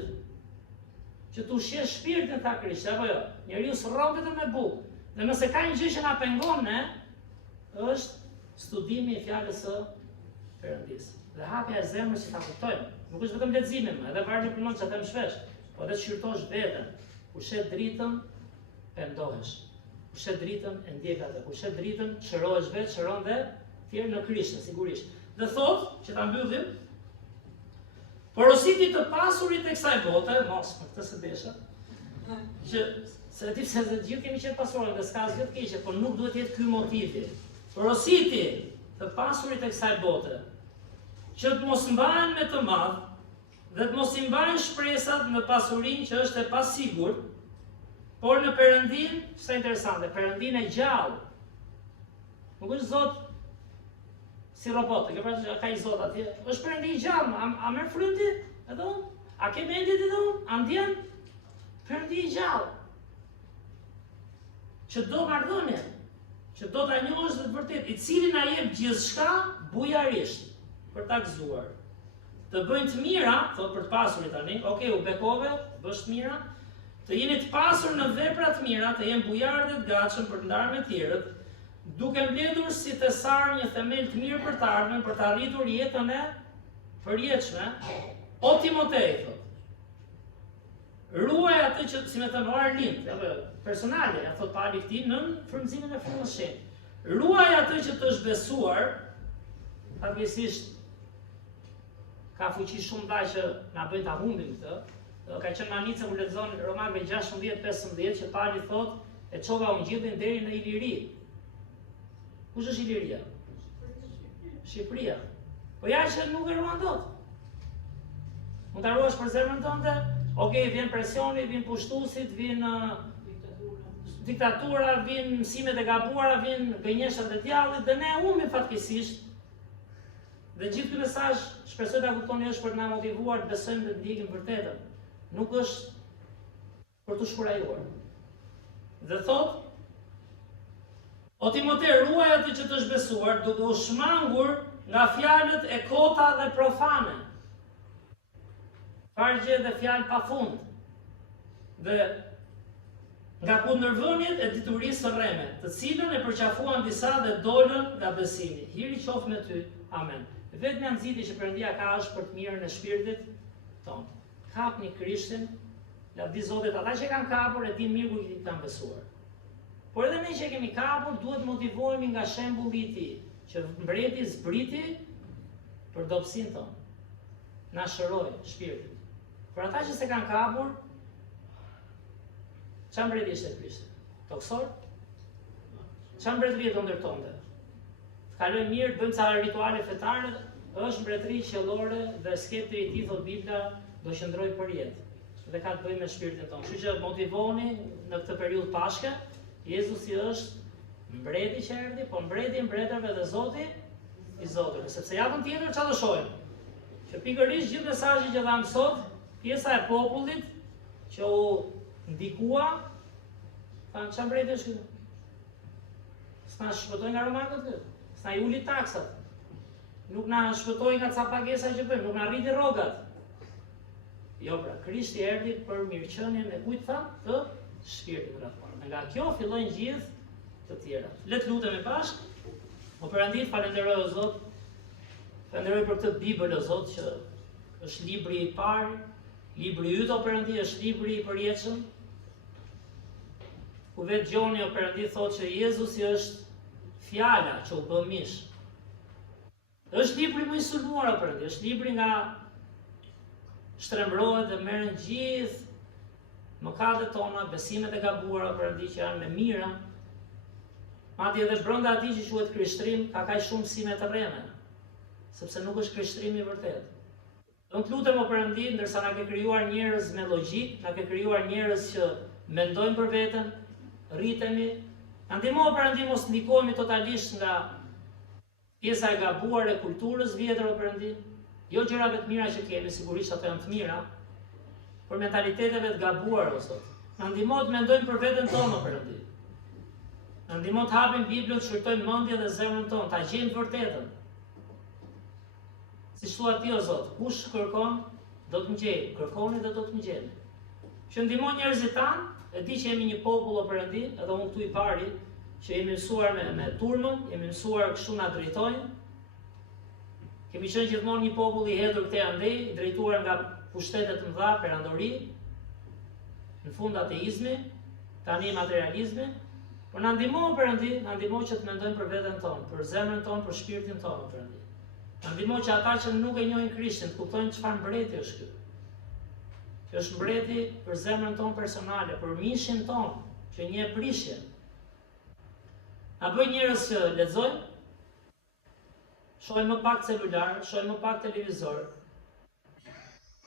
që tu shesh shpirtin ta Krishti apo jo. Njeriu s'rron vetëm me bukë. Dhe nëse ka një gjë që na pengon ne, është studimi i fjalës së Perëndis. Dhe hapja e zemrës që ta kuptojmë. Nuk është vetëm leximi, edhe vargu punon që them shpesh, po edhe shqyrtosh veten. Kur shet dritën, pendohesh. Kur shet dritën, e ndjek atë. Kur shet dritën, çrohesh vetë, çron dhe tjerë në Krishtin sigurisht. Dhe thotë, që ta mbyllim, porositi të pasurit e kësaj bote, mos, për këtë se desha, që se ti pse gjithë kemi qenë pasurë dhe s'ka asgjë të keqe, por nuk duhet jetë ky motivi. Porositi të pasurit e kësaj bote, që të mos mbahen me të madh dhe të mos i mbajnë shpresat në pasurinë që është e pasigurt, por në Perëndin, sa interesante, Perëndin e gjallë. Nuk është Zot si robot, kjo pra ka i Zot atje, është Perëndi i gjallë, a merr frymti? Edhe unë? A ke mendje të dhënë? Andjen Perëndi i gjallë. Që do marrëdhënie, që do ta njohësh dhe të vërtet, i cili na jep gjithçka bujarisht për ta gëzuar. Të bëjnë të mira, thot për të pasurit tani, okay, u bekove, bësh të mira, të jeni të pasur në vepra të mira, të jenë bujarë dhe të gatshëm për të ndarë me tjerët, duke mbledhur si tesar një themel të mirë për të ardhmen, për të arritur jetën e përjetshme. O Timotej, thot, ruaj atë që, si me të mbarë lind, personale, ja thot pari këtij në frymëzimin e Frymës së Shenjtë. Ruaj atë që të është besuar, fatkeqësisht ka fuqi shumë dha që na bëjnë ta humbim këtë. Ka qenë manica kur lexon Romakëve 16:15 që Pali thot e çova ungjillin deri në Iliri. Kush është Iliria? Shqipëria. Po ja që nuk e ruan dot. Mund ta ruash për zemrën tënde? Okej, vjen presioni, vjen pushtuesit, vjen diktatura, vjen mësimet e gabuara, vjen gënjeshtrat e djallit dhe ne humbim fatkeqësisht. Dhe gjithë ky mesazh shpresoj ta kuptoni është për të na motivuar të besojmë dhe të ndjekim vërtetën. Nuk është për të shkurajuar. Dhe thot, o Timotej, ruaj atë që të është besuar, duke u shmangur nga fjalët e kota dhe profane. Fargje dhe fjalë pafund. Dhe nga kundërvënjet e diturisë së rreme, të cilën e përqafuan disa dhe dolën nga besimi. Hiri qoftë me ty. Amen. Vetëm nxitje që Perëndia ka është për të mirën e shpirtit tonë. Kapni Krishtin, lavdi Zotit, ata që kanë kapur e din mirë ku i kanë besuar. Por edhe ne që kemi kapur, duhet motivohemi nga shembulli i tij, që mbreti zbriti për dobësinë tonë. Na shëroi shpirtin. Por ata që s'e kanë kapur, çfarë mbreti ishte Krishti? Toksor? Çfarë mbretëri do ndërtonte? Të kalojmë mirë, bëjmë ca rituale fetare, është mbretëri qellore dhe skeptri i tij thot Bibla do qëndroj për jetë. Dhe ka të bëjë me shpirtin tonë. Kështu që motivoni në këtë periudhë Pashke, Jezusi është mbreti që erdhi, po mbreti i mbretërve dhe Zoti i zotëve. Sepse javën tjetër çfarë do shohim? Që pikërisht gjithë mesazhi që dham sot, pjesa e popullit që u ndikua, thanë çfarë mbreti është ky? S'na shpëtoi nga romakët këtu. S'na i uli taksat. Nuk na shpëtoi nga ca pagesa që bëjmë, nuk na rriti rrogat. Jo pra, Krishti erdhi për mirëqenien e kujt tha? Të shpirtit rreth. Nga kjo fillojnë gjithë të tjera. Le të lutemi bashkë. O Perëndi, falenderoj o Zot. Falenderoj për këtë Bibël o Zot që është libri i parë, libri yt o Perëndi, është libri i përjetshëm. Ku vetë Gjoni o Perëndi thotë që Jezusi është fjala që u bë mish. Është libri më i sulmuar o Perëndi, është libri nga shtrembrohet dhe merren gjithë mëkatet tona, besimet e gabuara Perëndi që janë me mira. Madje edhe brenda atij që quhet krishtrim ka kaq shumë mësime të rreme, sepse nuk është krishtrimi i vërtet. Do të lutem o Perëndi, ndërsa na ke krijuar njerëz me logjik, na ke krijuar njerëz që mendojnë për veten, rritemi. Na ndihmo o Perëndi mos ndikohemi totalisht nga pjesa e gabuar e kulturës vjetër o Perëndi. Jo gjërave të mira që kemi, sigurisht ato janë të mira, por mentaliteteve të gabuara o Zot. Na ndihmo të mendojmë për veten tonë o Perëndi. Na ndihmo të hapim Biblën, të shfrytojmë mendjen dhe zemrën tonë, ta gjejmë vërtetën. Siç thua ti o Zot, kush kërkon, do të ngjejë, kërkoni dhe do të ngjeni. Që ndihmo njerëzit tanë, e di që jemi një popull o Perëndi, edhe unë këtu i pari, që jemi mësuar me turmën, jemi mësuar kështu na drejtojnë. Kemi qenë gjithmonë një popull i hedhur këtej andej, i drejtuar nga pushtetet të mëdha, perandori, në fund ateizmi, tani materializmi. Por na ndihmo Perëndi, na ndihmo që të mendojmë për veten tonë, për zemrën tonë, për shpirtin tonë Perëndi. Na ndihmo që ata që nuk e njohin Krishtin të kuptojnë çfarë mbreti është ky. Që është mbreti për zemrën tonë personale, për mishin tonë, që një prishje. Na bëj njerëz që lexojnë, shohin më pak celular, shohin më pak televizor.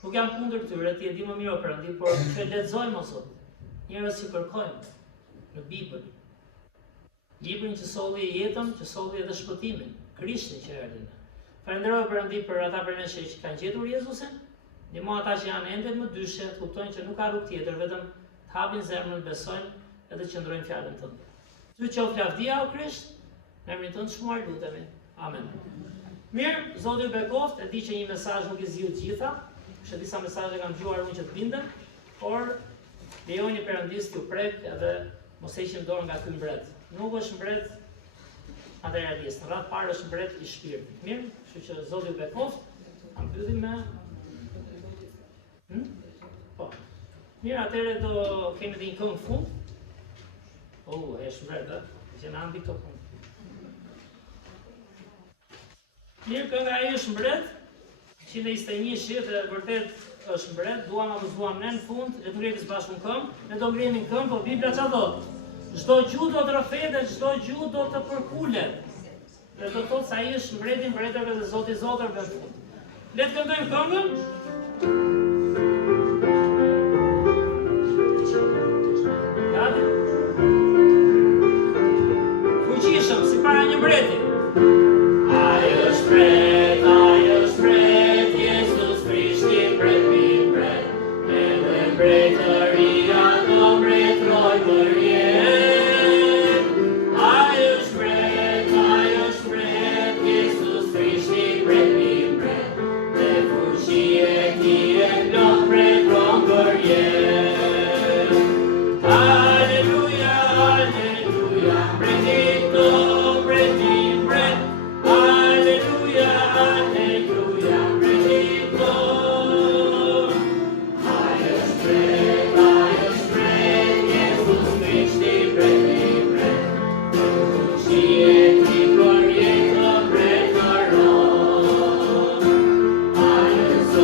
Nuk jam kundër tyre, ti e di më mirë o Perëndi, por që lexojmë o Zot, njerëz që kërkojnë në Bibël. Librin që solli jetën, që solli edhe shpëtimin, Krishtin që erdhi. Falenderoj Perëndi për ata prej nesh që kanë gjetur Jezusin, Ndihmo ata që janë ende më dyshe, të kuptojnë që nuk ka rrugë tjetër, vetëm të hapin zemrën, besojnë edhe të qëndrojnë fjalën tënde. Ty qof lavdia o Krisht, në emrin tënd shmuar lutemi. Amen. Mirë, Zoti ju bekoft, e di që një mesazh nuk i zgjidh gjitha, që disa mesazhe kanë dëgjuar unë që të bindem, por lejoni Perëndis t'ju prek edhe mos heqim dorë nga ky mbret. Nuk është mbret materialist, në radhë parë është mbret i shpirtit. Mirë, kështu që Zoti ju bekoft, ta mbyllim me Po. Mirë, atëherë do kemi edhe një këngë fund. Është mbret, që na mbi këto punë. Mirë, kënga ai është mbret, 121 dhe vërtet është mbret, duam apo s'duam ne në fund, le të ngrihet bashkë në këmbë, ne do ngrihemi në këmbë, po Bibla çfarë thot? Çdo gjuhë do të rrëfetet, çdo gjuhë do të përkulet. Dhe do thotë se ai është mbreti i mbretërve dhe Zoti i zotërve në fund. Le të këndojmë këngën. Gati? Fuqishëm, si para një mbreti. Ai është mbret, Jesus Krishti mbret mi mbret, edhe mbretëria do mbretroj për jetë. Ai është mbret, Jesus Krishti mbret mi mbret, dhe fuqi e tij e plot mbretron për jetë. Aleluja, aleluja, mbretito, mbreti mbret. Aleluja, aleluja, mbretito. Ai është mbret, Jesus Krishti mbret mi mbret, fuqi e tij për jetë mbretëron. Ai është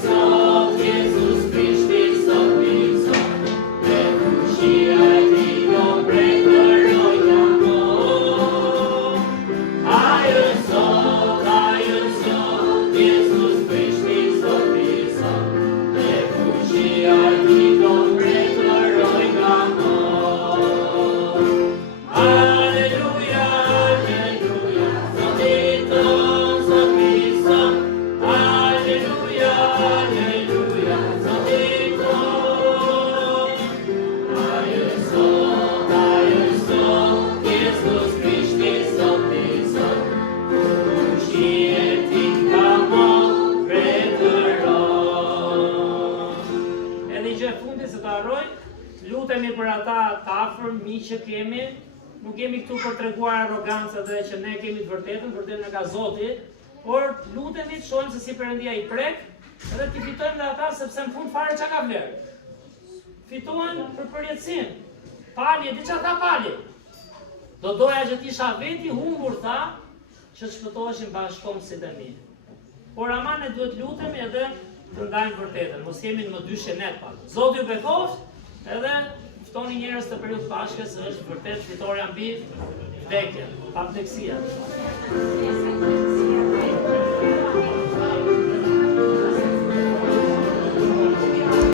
Zot, Jesus Krishti sot mi zot, dhe fuqia e tij do mbretëroj nga mo. Ai është Zot, Jesus Krishti sot mi zot, dhe fuqia e tij do mbretëroj nga mo. Aleluja, aleluja, Zoti ton sot mi zot. Aleluja, aleluja, Zoti ton. Ai është Zot, Jesus Krishti sot mi zot, fuqi e tij nga mo mbretëron. Edhe gjë e fundit se të harroj, lutemi për ata të afërm, miq që kemi, nuk jemi këtu për treguar arrogancë dhe që ne kemi të vërtetën nga Zoti, por lutemi të shohim se si Perëndia i prek, edhe të fitojmë dhe ata sepse në fund fare çka ka vlerë. Fitohen për përjetësim. Palje, di çfarë tha Palje? Do doja që t'isha veti humbur, tha, që të shpëtoheshin bashkëkombësit e mi. Por ama ne duhet lutemi edhe të ndajmë vërtetën, mos jemi në më dyshe net pak. Zoti ju bekoft, edhe ftoni njerëz të periudhë Pashkës, është vërtet fitoria mbi vdekjen, pa vdekësia.